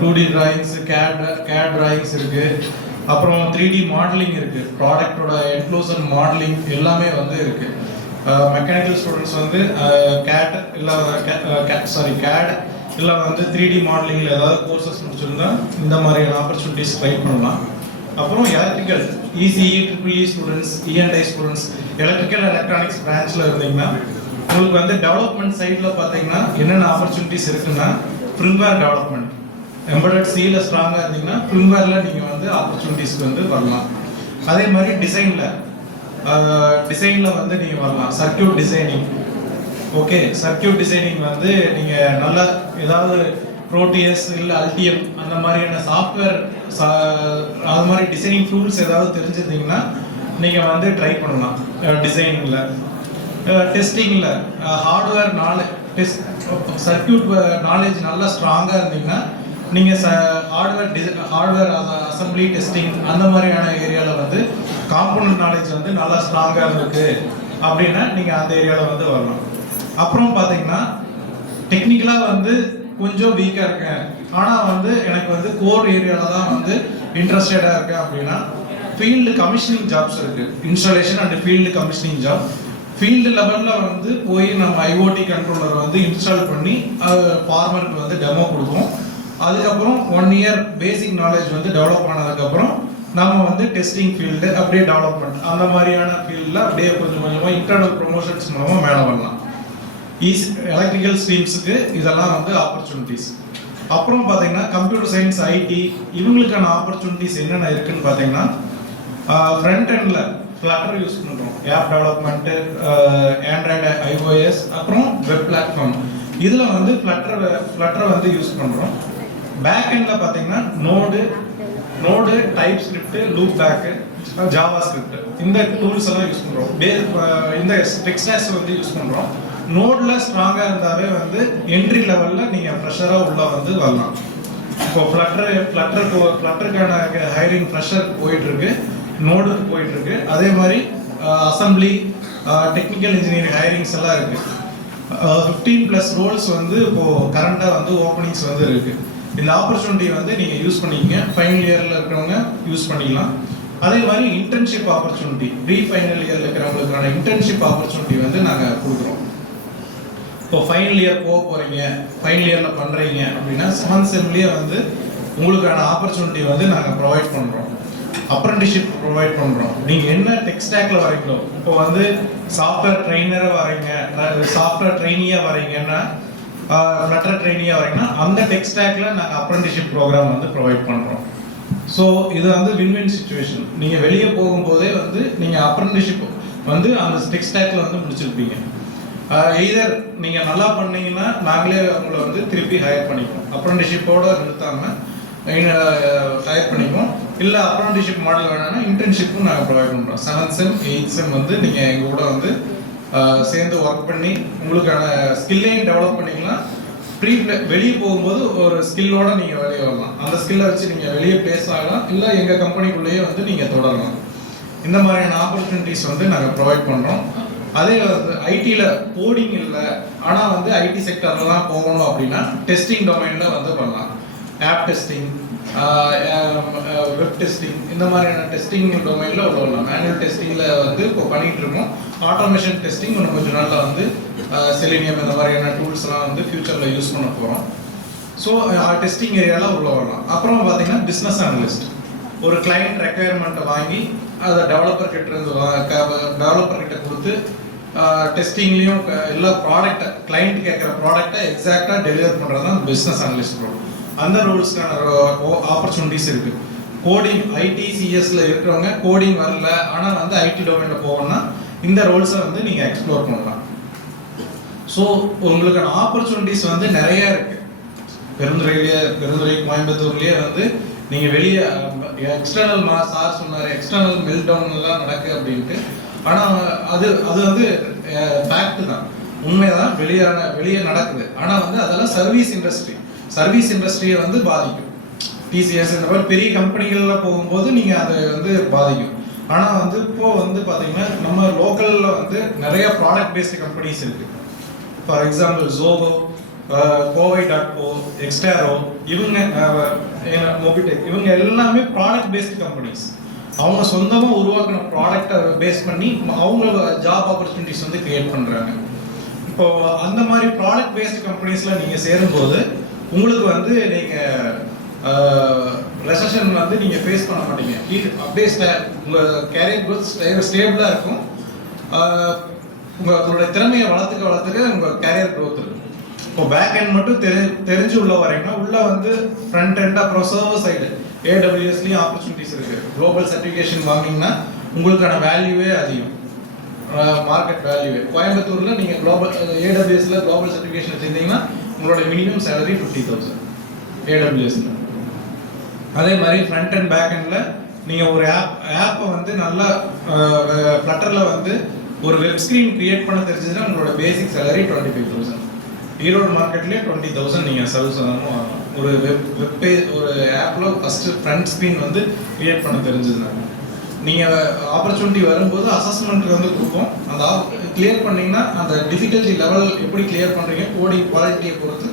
2D டிராயிங்ஸ், கேட் டிராயிங்ஸ் இருக்குது. அப்புறம் 3D மாடலிங் இருக்குது. ப்ராடக்டோட என்க்ளோசர் மாடலிங் எல்லாமே வந்து இருக்குது. மெக்கானிக்கல் ஸ்டூடெண்ட்ஸ் வந்து கேட் இல்லை வந்து 3D மாடலிங்கில் ஏதாவது கோர்சஸ் முடிச்சிருந்தா இந்த மாதிரியான ஆப்பர்ச்சுனிட்டிஸ் ட்ரை பண்ணலாம். அப்புறம் electrical, ECE, EEE students, E&I students, electrical electronics பிரான்ச்சில் இருந்தீங்கன்னா உங்களுக்கு வந்து டெவலப்மெண்ட் சைடில் பார்த்தீங்கன்னா என்னென்ன ஆப்பர்ச்சுனிட்டிஸ் இருக்குன்னா, ஃபிர்ம்வேர் டெவலப்மெண்ட், எம்பெடட் சியில் ஸ்ட்ராங்காக இருந்தீங்கன்னா ஃபிர்ம்வேரில் நீங்கள் வந்து ஆப்பர்ச்சுனிட்டிஸ்க்கு வந்து வரலாம். அதே மாதிரி டிசைனில் வந்து நீங்கள் வரலாம். Circuit designing, okay, circuit designing வந்து நீங்கள் நல்லா ஏதாவது ப்ரோட்டியஸ் இல்லை அல்டிஎம் அந்த மாதிரியான சாஃப்ட்வேர் அது மாதிரி டிசைனிங் டூல்ஸ் ஏதாவது தெரிஞ்சிருந்தீங்கன்னா நீங்கள் வந்து ட்ரை பண்ணலாம். டிசைனிங்கில், டெஸ்டிங்கில், ஹார்ட்வேர் நாலேஜ், சர்க்கியூட் நாலேஜ் நல்லா ஸ்ட்ராங்காக இருந்தீங்கன்னா நீங்கள் ஹார்ட்வேர் அசம்பிளி டெஸ்டிங் அந்த மாதிரியான ஏரியாவில் வந்து காம்போனன்ட் நாலேஜ் வந்து நல்லா ஸ்ட்ராங்காக இருக்கு அப்படின்னா நீங்கள் அந்த ஏரியாவில் வந்து வரலாம். அப்புறம் பார்த்தீங்கன்னா டெக்னிக்கலாக வந்து கொஞ்சம் வீக்காக இருக்கேன், ஆனால் வந்து எனக்கு வந்து கோர் ஏரியாவில் தான் வந்து இன்ட்ரெஸ்டடாக இருக்கேன் அப்படின்னா ஃபீல்டு கமிஷனிங் ஜாப்ஸ் இருக்குது. Installation and field commissioning job. Field லெவலில் வந்து போய் நம்ம ஐஓடி கண்ட்ரோலரை வந்து இன்ஸ்டால் பண்ணி ஃபார்மருக்கு வந்து டெமோ கொடுப்போம். அதுக்கப்புறம் 1 இயர் பேசிக் நாலேஜ் வந்து டெவலப் ஆனதுக்கப்புறம் நம்ம வந்து டெஸ்டிங் ஃபீல்டு அப்படியே டெவலப்மெண்ட் அந்த மாதிரியான ஃபீல்டில் அப்படியே கொஞ்சம் கொஞ்சமாக இன்டர்னல் ப்ரொமோஷன்ஸ் மூலமாக மேலே வரலாம். எலக்ட்ரிக்கல் ஸ்ட்ரீம்ஸுக்கு இதெல்லாம் வந்து ஆப்பர்ச்சுனிட்டிஸ். அப்புறம் பார்த்தீங்கன்னா கம்ப்யூட்டர் சயின்ஸ், ஐடி இவங்களுக்கான ஆப்பர்ச்சுனிட்டிஸ் என்னென்ன இருக்குன்னு பார்த்தீங்கன்னா ஃப்ரண்ட் எண்டில் ஃப்ளட்டர் யூஸ் பண்ணுறோம், ஆப் டெவலப்மெண்ட்டு, ஆண்ட்ராய்டு, iOS, அப்புறம் வெப் பிளாட்ஃபார்ம். இதில் வந்து ஃப்ளட்டரை வந்து யூஸ் பண்ணுறோம். பேக் எண்டில் பார்த்தீங்கன்னா node, TypeScript, LoopBack, JavaScript இந்த டூல்ஸ் எல்லாம் யூஸ் பண்ணுறோம். இந்த டெக்ஸ்டாஸ் வந்து யூஸ் பண்ணுறோம். நோடில் ஸ்ட்ராங்காக இருந்தாவே வந்து என்ட்ரி லெவலில் நீங்கள் ஃப்ரெஷராக உள்ள வந்து வரலாம். இப்போ ஃப்ளட்டருக்கான ஹைரிங் ஃப்ரெஷர் போயிட்டுருக்கு, நோடுக்கு போயிட்டுருக்கு. அதே மாதிரி அசம்பிளி, டெக்னிக்கல் இன்ஜினியரிங் ஹைரிங்ஸ் எல்லாம் இருக்குது. 15+ ரோல்ஸ் வந்து இப்போது கரண்ட்டாக வந்து ஓப்பனிங்ஸ் வந்து இருக்குது. இந்த ஆப்பர்ச்சுனிட்டி வந்து நீங்கள் யூஸ் பண்ணிக்கங்க. ஃபைனல் இயரில் இருக்கிறவங்க யூஸ் பண்ணிக்கலாம். அதே மாதிரி இன்டர்ன்ஷிப் ஆப்பர்ச்சுனிட்டி, ஃபைனல் இயரில் இருக்கிறவங்களுக்கான இன்டர்ன்ஷிப் ஆப்பர்ச்சுனிட்டி வந்து நாங்கள் கொடுக்குறோம். இப்போ ஃபைனல் இயர் போக போகிறீங்க, ஃபைனல் இயரில் பண்ணுறீங்க அப்படின்னா 7th செம்லேயே வந்து உங்களுக்கான ஆப்பர்ச்சுனிட்டி வந்து நாங்கள் ப்ரொவைட் பண்ணுறோம். அப்ரெண்டிஷிப் ப்ரொவைட் பண்ணுறோம். நீங்கள் என்ன டெக் ஸ்டாக்ல வரீங்களோ, இப்போ வந்து சாஃப்ட்வேர் ட்ரெயினராக வரீங்க, சாஃப்ட்வேர் ட்ரெயினியாக வரீங்கன்னா, ஃப்ளட்டர் ட்ரெயினியாக வரீங்கன்னா அந்த டெக் ஸ்டாக்ல நாங்கள் அப்ரெண்டிஷிப் ப்ரோக்ராம் வந்து ப்ரொவைட் பண்ணுறோம். ஸோ இது வந்து வின்-வின் சுச்சுவேஷன். நீங்கள் வெளியே போகும்போதே வந்து நீங்கள் அப்ரெண்டிஷிப் வந்து அந்த டெக் ஸ்டாக்ல வந்து முடிச்சிருப்பீங்க. எய்தர் நீங்கள் நல்லா பண்ணீங்கன்னா நாங்களே உங்களை வந்து திருப்பி ஹையர் பண்ணிப்போம், அப்ரெண்டிஷிப்போடு நிறுத்தாமல் ஹையர் பண்ணிப்போம். இல்லை அப்ரெண்டிஷிப் மாடல் வேணாம்னா இன்டர்ன்ஷிப்பும் நாங்கள் ப்ரொவைட் பண்ணுறோம். 7th செம் 8th செம் வந்து நீங்கள் எங்கள் கூட வந்து சேர்ந்து ஒர்க் பண்ணி உங்களுக்கான ஸ்கில்லையும் டெவலப் பண்ணிக்கலாம். வெளியே போகும்போது ஒரு ஸ்கில்லோட நீங்கள் வெளியே வரலாம். அந்த ஸ்கில்லை வச்சு நீங்கள் வெளியே பிளேஸ் ஆகலாம், இல்லை எங்கள் கம்பெனிக்குள்ளேயே வந்து நீங்கள் தொடரலாம். இந்த மாதிரியான ஆப்பர்ச்சுனிட்டிஸ் வந்து நாங்கள் ப்ரொவைட் பண்ணுறோம். அதே வந்து ஐடியில் கோடிங் இல்லை, ஆனால் வந்து ஐடி செக்டரில் தான் போகணும் அப்படின்னா டெஸ்டிங் டொமைனில் வந்து பண்ணலாம். ஆப் டெஸ்டிங், வெப் டெஸ்டிங் இந்த மாதிரியான டெஸ்டிங் டொமைனில் உள்ளலாம். மேனுவல் டெஸ்டிங்கில் வந்து இப்போ பண்ணிகிட்டு இருக்கோம். ஆட்டோமேஷன் டெஸ்டிங் இன்னும் கொஞ்சம் நாளில் வந்து செலினியம் இந்த மாதிரியான டூல்ஸ்லாம் வந்து ஃபியூச்சரில் யூஸ் பண்ண போகிறோம். ஸோ டெஸ்டிங் ஏரியாவில் உள்ள வரலாம். அப்புறம் பார்த்தீங்கன்னா பிஸ்னஸ் அனலிஸ்ட், ஒரு கிளைண்ட் ரெக்குயர்மெண்ட்டை வாங்கி அதை டெவலப்பர் கிட்ட கொடுத்து டெஸ்டிங்லேயும் எல்லா ப்ராடக்டை கிளைண்ட் கேட்குற ப்ராடக்டை எக்ஸாக்டாக டெலிவர் பண்ணுறது தான் பிஸ்னஸ் அனலிஸ்ட் ரோல். அந்த ரோல்ஸ்க்கான ஆப்பர்ச்சுனிட்டிஸ் இருக்குது. கோடிங், ஐடி, சிஎஸ்ல இருக்கிறவங்க கோடிங் வரல ஆனால் வந்து ஐடி டொமைனில் போகணும்னா இந்த ரோல்ஸை வந்து நீங்கள் எக்ஸ்ப்ளோர் பண்ணலாம். ஸோ உங்களுக்கான ஆப்பர்ச்சுனிட்டிஸ் வந்து நிறைய இருக்குது. பெருந்துறை, கோயம்புத்தூர்லேயே வந்து நீங்கள் வெளியே எக்ஸ்டர்னல் சார் சொன்னார், எக்ஸ்டர்னல் மெல்டவுன்லாம் நடக்குது அப்படின்ட்டு. ஆனால் அது வந்து ஃபேக்ட் தான், உண்மைதான், வெளியே நடக்குது. ஆனால் வந்து அதெல்லாம் சர்வீஸ் இண்டஸ்ட்ரியை வந்து பாதிக்கும். டிசிஎஸ் இந்த மாதிரி பெரிய கம்பெனிகளில் போகும்போது நீங்கள் அதை வந்து பாதிக்கும். ஆனால் வந்து இப்போ வந்து பார்த்தீங்கன்னா நம்ம லோக்கலில் வந்து நிறைய ப்ராடக்ட் பேஸ்டு கம்பெனிஸ் இருக்குது. ஃபார் எக்ஸாம்பிள் ஜோகோ, கோவை.co, எக்ஸ்டாரோ, இவங்க மொபிடெக், இவங்க எல்லாமே ப்ராடக்ட் பேஸ்டு கம்பெனிஸ். அவங்க சொந்தமாக உருவாக்கின ப்ராடக்டை பேஸ் பண்ணி அவங்க ஜாப் ஆப்பர்ச்சுனிட்டிஸ் வந்து கிரியேட் பண்ணுறாங்க. இப்போ அந்த மாதிரி ப்ராடக்ட் பேஸ்டு கம்பெனிஸில் நீங்கள் சேரும்போது உங்களுக்கு வந்து நீங்கள் ரெசஷன் வந்து நீங்கள் ஃபேஸ் பண்ண மாட்டீங்க. அப்படியே உங்கள் கேரியர் க்ரோத் ஸ்டேபிளாக இருக்கும். உங்களுடைய திறமையை வளர்த்துக்க உங்கள் கேரியர் க்ரோத் இருக்கும். இப்போ பேக் எண்ட் மட்டும் தெரிஞ்சு உள்ள வரீங்கன்னா உள்ள வந்து ஃப்ரண்ட் எண்ட் அப்புறம் சர்வர் சைடு ஏடபிள்யூஎஸ்லயும் ஆப்பர்ச்சுனிட்டிஸ் இருக்கு. குளோபல் சர்டிஃபிகேஷன் வாங்கினீங்கன்னா உங்களுக்கான வேல்யூவே அதிகம், மார்க்கெட் வேல்யூவே. கோயம்புத்தூர்ல நீங்க குளோபல் ஏடபிள்யூஎஸ்ல குளோபல் சர்டிஃபிகேஷன் வச்சிருந்தீங்கன்னா உங்களோட மினிமம் சேலரி 50,000 ஏடபிள்யூஎஸ்ல. அதே மாதிரி ஃப்ரண்ட் அண்ட் பேக் எண்ட்ல நீங்க ஒரு ஆப்பை வந்து நல்லா ஃப்ளட்டர்ல வந்து ஒரு வெப் ஸ்கிரீன் கிரியேட் பண்ண தெரிஞ்சதுன்னா உங்களோட பேசிக் சேலரி 25,000. ஈரோடு மார்க்கெட்லேயே 20,000 நீங்கள் சர்வீஸ் வாங்கணும். ஒரு வெப் பேஜ் ஒரு ஆப்பில் ஃபஸ்ட்டு ஃப்ரண்ட் ஸ்க்ரீன் வந்து கிரியேட் பண்ண தெரிஞ்சதுன்னா நீங்கள் ஆப்பர்ச்சுனிட்டி வரும்போது அசஸ்மெண்ட் வந்து கொடுப்போம். அந்த கிளியர் பண்ணிங்கன்னா அந்த டிஃபிகல்ட்டி லெவல் எப்படி கிளியர் பண்ணுறீங்க கோடிங் குவாலிட்டியை பொறுத்து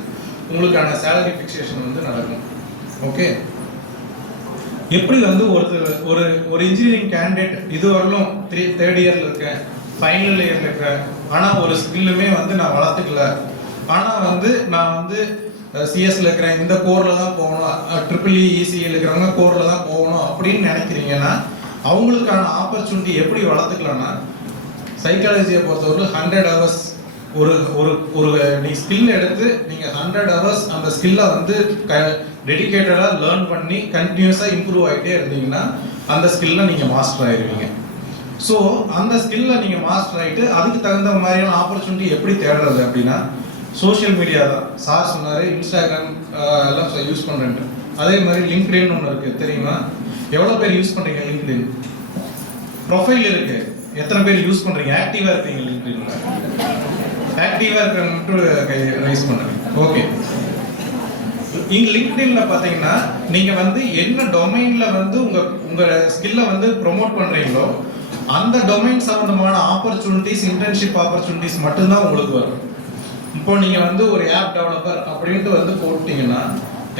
உங்களுக்கான சேலரி ஃபிக்சேஷன் வந்து நடக்கும். ஓகே, எப்படி வந்து ஒரு ஒரு இன்ஜினியரிங் கேண்டிடேட் இது வரலும் தேர்ட் இயரில் இருக்கேன், ஃபைனல் இயரில் இருக்கேன், ஆனால் ஒரு ஸ்கில்லுமே வந்து நான் வளர்த்துக்கல, ஆனால் வந்து நான் வந்து சிஎஸ்ல இருக்கிறேன், இந்த கோரில் தான் போகணும், ட்ரிபிள்இ இசியில் இருக்கிறவங்க கோரில் தான் போகணும் அப்படின்னு நினைக்கிறீங்கன்னா அவங்களுக்கான ஆப்பர்ச்சுனிட்டி எப்படி வளர்த்துக்கலாம்னா சைக்காலஜியை பொறுத்தவரை 100 hours ஒரு ஒரு ஒரு நீ ஸ்கில் எடுத்து நீங்கள் 100 hours அந்த ஸ்கில்லை வந்து டெடிக்கேட்டடாக லேர்ன் பண்ணி கண்டினியூஸாக இம்ப்ரூவ் ஆகிட்டே இருந்தீங்கன்னா அந்த ஸ்கில்ல நீங்கள் மாஸ்டர் ஆயிடுவீங்க. ஸோ அந்த ஸ்கில்ல நீங்கள் மாஸ்டர் ஆகிட்டு அதுக்கு தகுந்த மாதிரியான ஆப்பர்ச்சுனிட்டி எப்படி தேடுறது அப்படின்னா சோஷியல் மீடியா தான். சார் சொன்னார் இன்ஸ்டாகிராம் எல்லாம் யூஸ் பண்ணுறேன்ட்டு. அதே மாதிரி லிங்க்டின் ஒன்று இருக்குது தெரியுமா? எவ்வளோ பேர் யூஸ் பண்ணுறீங்க லிங்க்டின்? ப்ரொஃபைல் இருக்குது, எத்தனை பேர் யூஸ் பண்ணுறீங்க? ஆக்டிவாக இருக்கீங்க லிங்க்டின்ல? ஆக்டிவாக இருக்கிறவங்க மட்டும் கை ரைஸ் பண்ணுறீங்க. ஓகே, இங்கே லிங்க்டின்ல பார்த்தீங்கன்னா நீங்கள் வந்து என்ன டொமைனில் வந்து உங்கள் ஸ்கில்லை வந்து ப்ரொமோட் பண்ணுறீங்களோ அந்த டொமைன் சம்மந்தமான ஆப்பர்ச்சுனிட்டிஸ் இன்டர்ன்ஷிப் ஆப்பர்ச்சுனிட்டிஸ் மட்டும்தான் உங்களுக்கு வரும். இப்போ நீங்கள் வந்து ஒரு ஆப் டெவலப்பர் அப்படின்ட்டு வந்து போட்டிங்கன்னா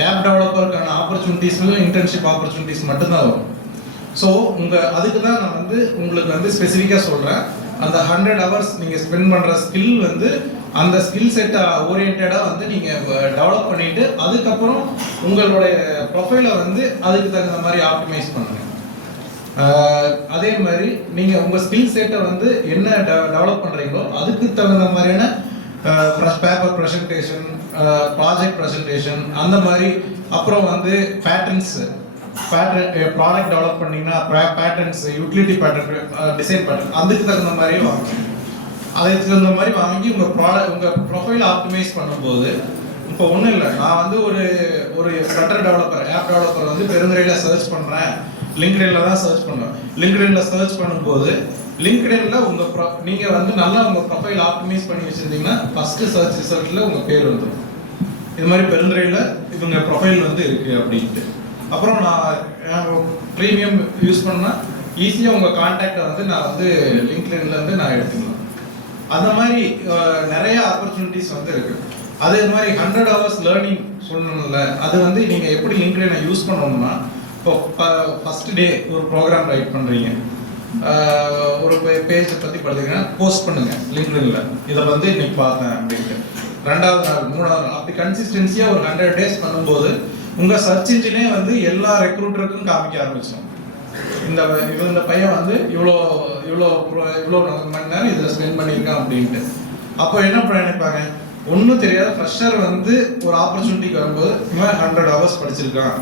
ஆப் டெவலப்பருக்கான ஆப்பர்ச்சுனிட்டிஸ் இன்டர்ன்ஷிப் ஆப்பர்ச்சுனிட்டிஸ் மட்டும்தான் வரும். ஸோ அதுக்கு தான் நான் வந்து உங்களுக்கு வந்து ஸ்பெசிஃபிக்காக சொல்கிறேன். அந்த 100 hours நீங்கள் ஸ்பெண்ட் பண்ணுற ஸ்கில் வந்து அந்த ஸ்கில் செட்டை ஓரியன்டாக வந்து நீங்கள் டெவலப் பண்ணிவிட்டு அதுக்கப்புறம் உங்களுடைய ப்ரொஃபைலை வந்து அதுக்கு தகுந்த மாதிரி ஆப்டிமைஸ் பண்ணுங்கள். அதே மாதிரி நீங்கள் உங்கள் ஸ்கில் செட்டை வந்து என்ன டெவலப் பண்ணுறீங்களோ அதுக்கு தகுந்த மாதிரியான பேப்பர் ப்ரெசன்டேஷன், ப்ராஜெக்ட் ப்ரெசன்டேஷன் அந்த மாதிரி, அப்புறம் வந்து ப்ராடக்ட் டெவலப் பண்ணிங்கன்னா patterns, utility pattern, design pattern அதுக்கு தகுந்த மாதிரியே வாங்கணும். அதுக்கு தகுந்த மாதிரி வாங்கி உங்கள் ப்ரொஃபைல் ஆப்டிமைஸ் பண்ணும்போது இப்போ ஒன்றும் இல்லை, நான் வந்து ஒரு ஃப்ளட்டர் டெவலப்பர் ஆப் டெவலப்பர் வந்து பெருந்துறையில் சர்ச் பண்ணுறேன், லிங்க்டின்ல தான் சர்ச் பண்ணுவேன். லிங்க்டின்ல சர்ச் பண்ணும்போது லிங்க்டின்ல நீங்கள் வந்து நல்லா உங்கள் ப்ரொஃபைல் ஆப்டிமைஸ் பண்ணி வச்சுருந்தீங்கன்னா ஃபஸ்ட்டு சர்ச் ரிசல்ட்டில் உங்கள் பேர் வந்துடும். இது மாதிரி பெருந்துறையில் இவங்க ப்ரொஃபைல் வந்து இருக்குது அப்படின்ட்டு. அப்புறம் நான் ப்ரீமியம் யூஸ் பண்ணால் ஈஸியாக உங்கள் கான்டாக்டை வந்து நான் வந்து லிங்க்டின்லேருந்து நான் எடுத்துக்கலாம். அந்த மாதிரி நிறைய ஆப்பர்ச்சுனிட்டிஸ் வந்து இருக்குது. அதே மாதிரி 100 hours லேர்னிங் சொல்லணும்ல, அது வந்து நீங்கள் எப்படி லிங்க்டினை யூஸ் பண்ணணும்னா இப்போ ஃபஸ்ட் டே ஒரு ப்ரோக்ராம் ரைட் பண்ணுறீங்க, ஒரு பேஜை பற்றி படித்தீங்கன்னா போஸ்ட் பண்ணுங்கள் லிங்க்டின்ல, இதை வந்து இன்னைக்கு பார்த்தேன் அப்படின்ட்டு. 2வது நாள் 3வது நாள் அப்படி கன்சிஸ்டன்சியாக ஒரு 100 days பண்ணும்போது உங்கள் சர்ச் இன்ஜினே வந்து எல்லா ரெக்ரூட்டருக்கும் காமிக்க ஆரம்பிச்சோம். இந்த பையன் வந்து இவ்வளோ மணி நேரம் இதில் ஸ்பெண்ட் பண்ணியிருக்கான் அப்படின்ட்டு. அப்போ என்ன நினைப்பாங்க, ஒன்றும் தெரியாத ஃப்ரெஷர் வந்து ஒரு ஆப்பர்ச்சுனிட்டிக்கு வரும்போது இவன் 100 hours படிச்சிருக்கான்,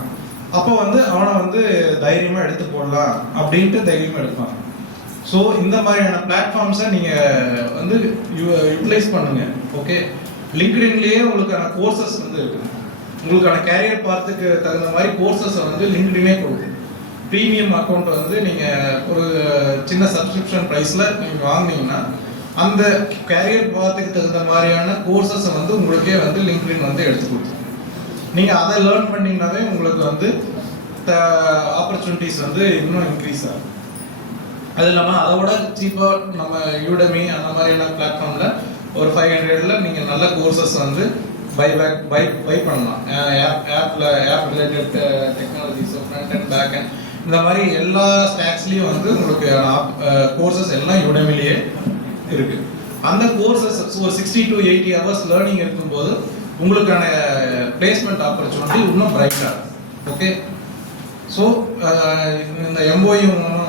அப்போ வந்து அவனை வந்து தைரியமாக எடுத்து போடலாம் அப்படின்ட்டு தைரியமாக எடுப்பாங்க. ஸோ இந்த மாதிரியான பிளாட்ஃபார்ம்ஸை நீங்கள் வந்து யூட்டிலைஸ் பண்ணுங்கள். ஓகே, லிங்க்டின்லேயே உங்களுக்கான கோர்சஸ் வந்து இருக்குது. உங்களுக்கான கேரியர் பார்த்துக்கு தகுந்த மாதிரி கோர்சஸை வந்து லிங்க்டினே கொடுக்கும். ப்ரீமியம் அக்கௌண்ட் வந்து நீங்கள் ஒரு சின்ன சப்ஸ்கிரிப்ஷன் ப்ரைஸில் நீங்கள் வாங்கினீங்கன்னா அந்த கேரியர் பார்த்துக்கு தகுந்த மாதிரியான கோர்சஸை வந்து உங்களுக்கே வந்து லிங்க்டின் வந்து எடுத்து கொடுத்து நீங்கள் அதை லேர்ன் பண்ணிங்கனாவே உங்களுக்கு வந்து ஆப்பர்ச்சுனிட்டிஸ் வந்து இன்னும் இன்க்ரீஸ் ஆகும். அது இல்லாமல் அதோட சீப்பாக நம்ம யூடமி அந்த மாதிரியான பிளாட்ஃபார்மில் ஒரு 500ல் நீங்கள் நல்ல கோர்சஸ் வந்து பை பண்ணலாம். App related technologies, front and back and இந்த மாதிரி எல்லா ஸ்டாக்ஸ்லேயும் வந்து உங்களுக்கு கோர்சஸ் எல்லாம் யூடமிலேயே இருக்குது. அந்த கோர்சஸ் ஒரு 60 to 80 hours லேர்னிங் இருக்கும்போது உங்களுக்கான பிளேஸ்மெண்ட் ஆப்பர்ச்சுனிட்டி இன்னும் பிரைட்டாக. ஓகே, ஸோ இந்த எம்ஓயு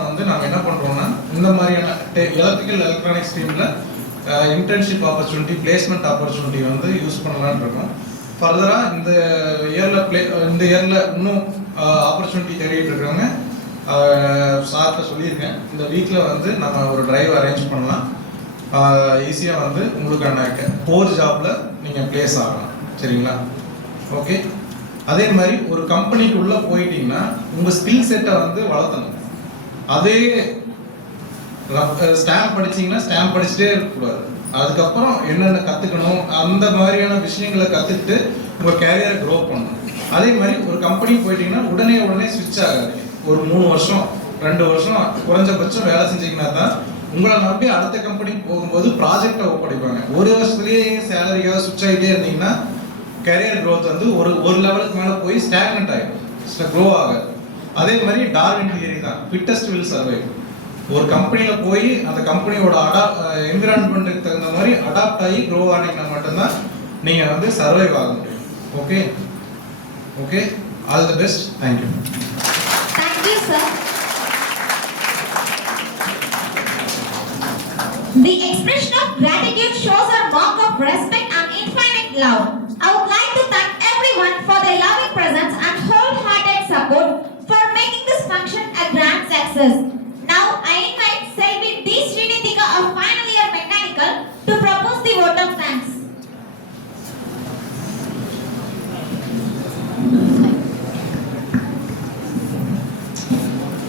வந்து நாங்கள் என்ன பண்ணுறோம்னா இந்த மாதிரியான எலக்ட்ரிக்கல் எலக்ட்ரானிக் ஸ்ட்ரீமில் இன்டர்ன்ஷிப் ஆப்பர்ச்சுனிட்டி, பிளேஸ்மெண்ட் ஆப்பர்ச்சுனிட்டி வந்து யூஸ் பண்ணலான்னு இருக்கோம். ஃபர்தராக இந்த இயரில் இன்னும் ஆப்பர்ச்சுனிட்டி தேடிட்டு இருக்கிறவங்க சார்கிட்ட சொல்லியிருக்கேன். இந்த வீக்கில் வந்து நம்ம ஒரு டிரைவ் அரேஞ்ச் பண்ணலாம். ஈஸியாக வந்து உங்களுக்கான கோர் ஜாப்பில் நீங்கள் ப்ளேஸ் ஆகலாம். சரிங்களா? ஓகே. அதே மாதிரி ஒரு கம்பெனிக்கு உள்ளே போயிட்டீங்கன்னா உங்கள் ஸ்கில் செட்டை வந்து வளர்த்தணும். அதே ஸ்டாம்ப் படிச்சிங்கன்னா ஸ்டாம்ப் படிச்சுட்டே இருக்கக்கூடாது. அதுக்கப்புறம் என்னென்ன கற்றுக்கணும் அந்த மாதிரியான விஷயங்களை கற்றுக்கிட்டு உங்கள் கேரியரை க்ரோ பண்ணணும். அதே மாதிரி ஒரு கம்பெனி போயிட்டீங்கன்னா உடனே ஸ்விட்ச் ஆகாது. ஒரு 3 வருஷம் 2 வருஷம் குறைஞ்சபட்சம் வேலை செஞ்சீங்கன்னா தான் உங்களை நம்பி அடுத்த கம்பெனிக்கு போகும்போது ப்ராஜெக்டை ஒப்படைப்பாங்க. ஒரு வருஷத்துலேயே சேலரிக்காக ஸ்விட்ச் ஆகிட்டே இருந்தீங்கன்னா கேரியர் க்ரோத் வந்து ஒரு லெவலுக்கு மேலே போய் ஸ்டாக்னட் ஆகிடும், க்ரோ ஆகாது. அதே மாதிரி டார்வின் தியரி தான், ஃபிட்டஸ்ட் வில் சர்வைவ். ஒரு கம்பெனியில் போய் அந்த கம்பெனியோட என்விரான்மெண்ட்டுக்கு தகுந்த மாதிரி அடாப்ட் ஆகி க்ரோ ஆனீங்கன்னா மட்டும்தான் நீங்கள் வந்து சர்வைவ் ஆக முடியும். Okay okay, all the best. Thank you. Thank you, sir. The expression of gratitude shows a mark of respect and infinite love. I would like to thank everyone for their loving presence and wholehearted support for making this function a grand success. Now, I invite Selvi D. Srinithika of final year mechanical to propose the vote of thanks.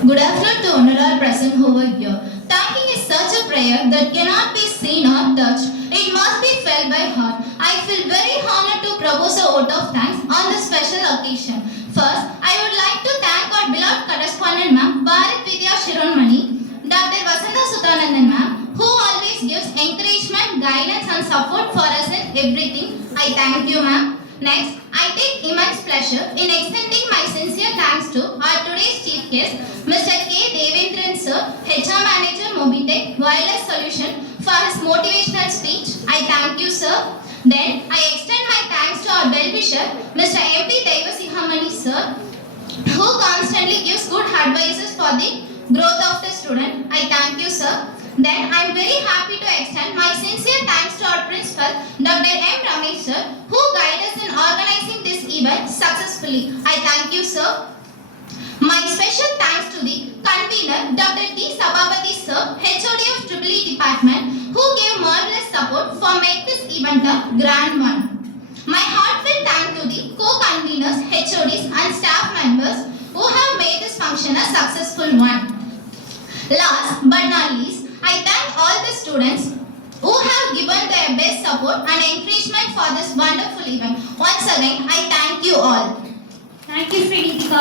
Good afternoon to all present over here. Thanking is such a prayer that cannot be seen or touched. It must be felt by heart. I feel very honored to propose a vote of thanks on this special occasion. First, I would like to thank our beloved correspondent ma'am, Bharat Vidya Shironmani, Dr. Vasantha Suthanandan ma'am, who always gives encouragement, guidance and support for us in everything. I thank you ma'am. Next, I take immense pleasure in extending my sincere thanks to our today's chief guest, Mr. K. Devendran sir, HR Manager Mobitech Wireless Solution, for his motivational speech. I thank you sir. Then, I extend my thanks to our well-wisher, Mr. M.P. Devasihamani sir, who constantly gives good advices for the growth of the student. I thank you sir. Then I am very happy to extend my sincere thanks to our principal, Dr. M. Ramesh sir, who guided us in organizing this event successfully. I thank you sir. My special thanks to the convener, Dr. D. Sabapati sir, HOD of EEE department, who gave marvelous support for make this event a grand one. My heartfelt thanks to the co-conveners, HODs and staff members who have made this function a successful one. Last but not least, I thank all the students who have given their best support and encouragement for this wonderful event. Once again, I thank you all. Thank you, Srinithika.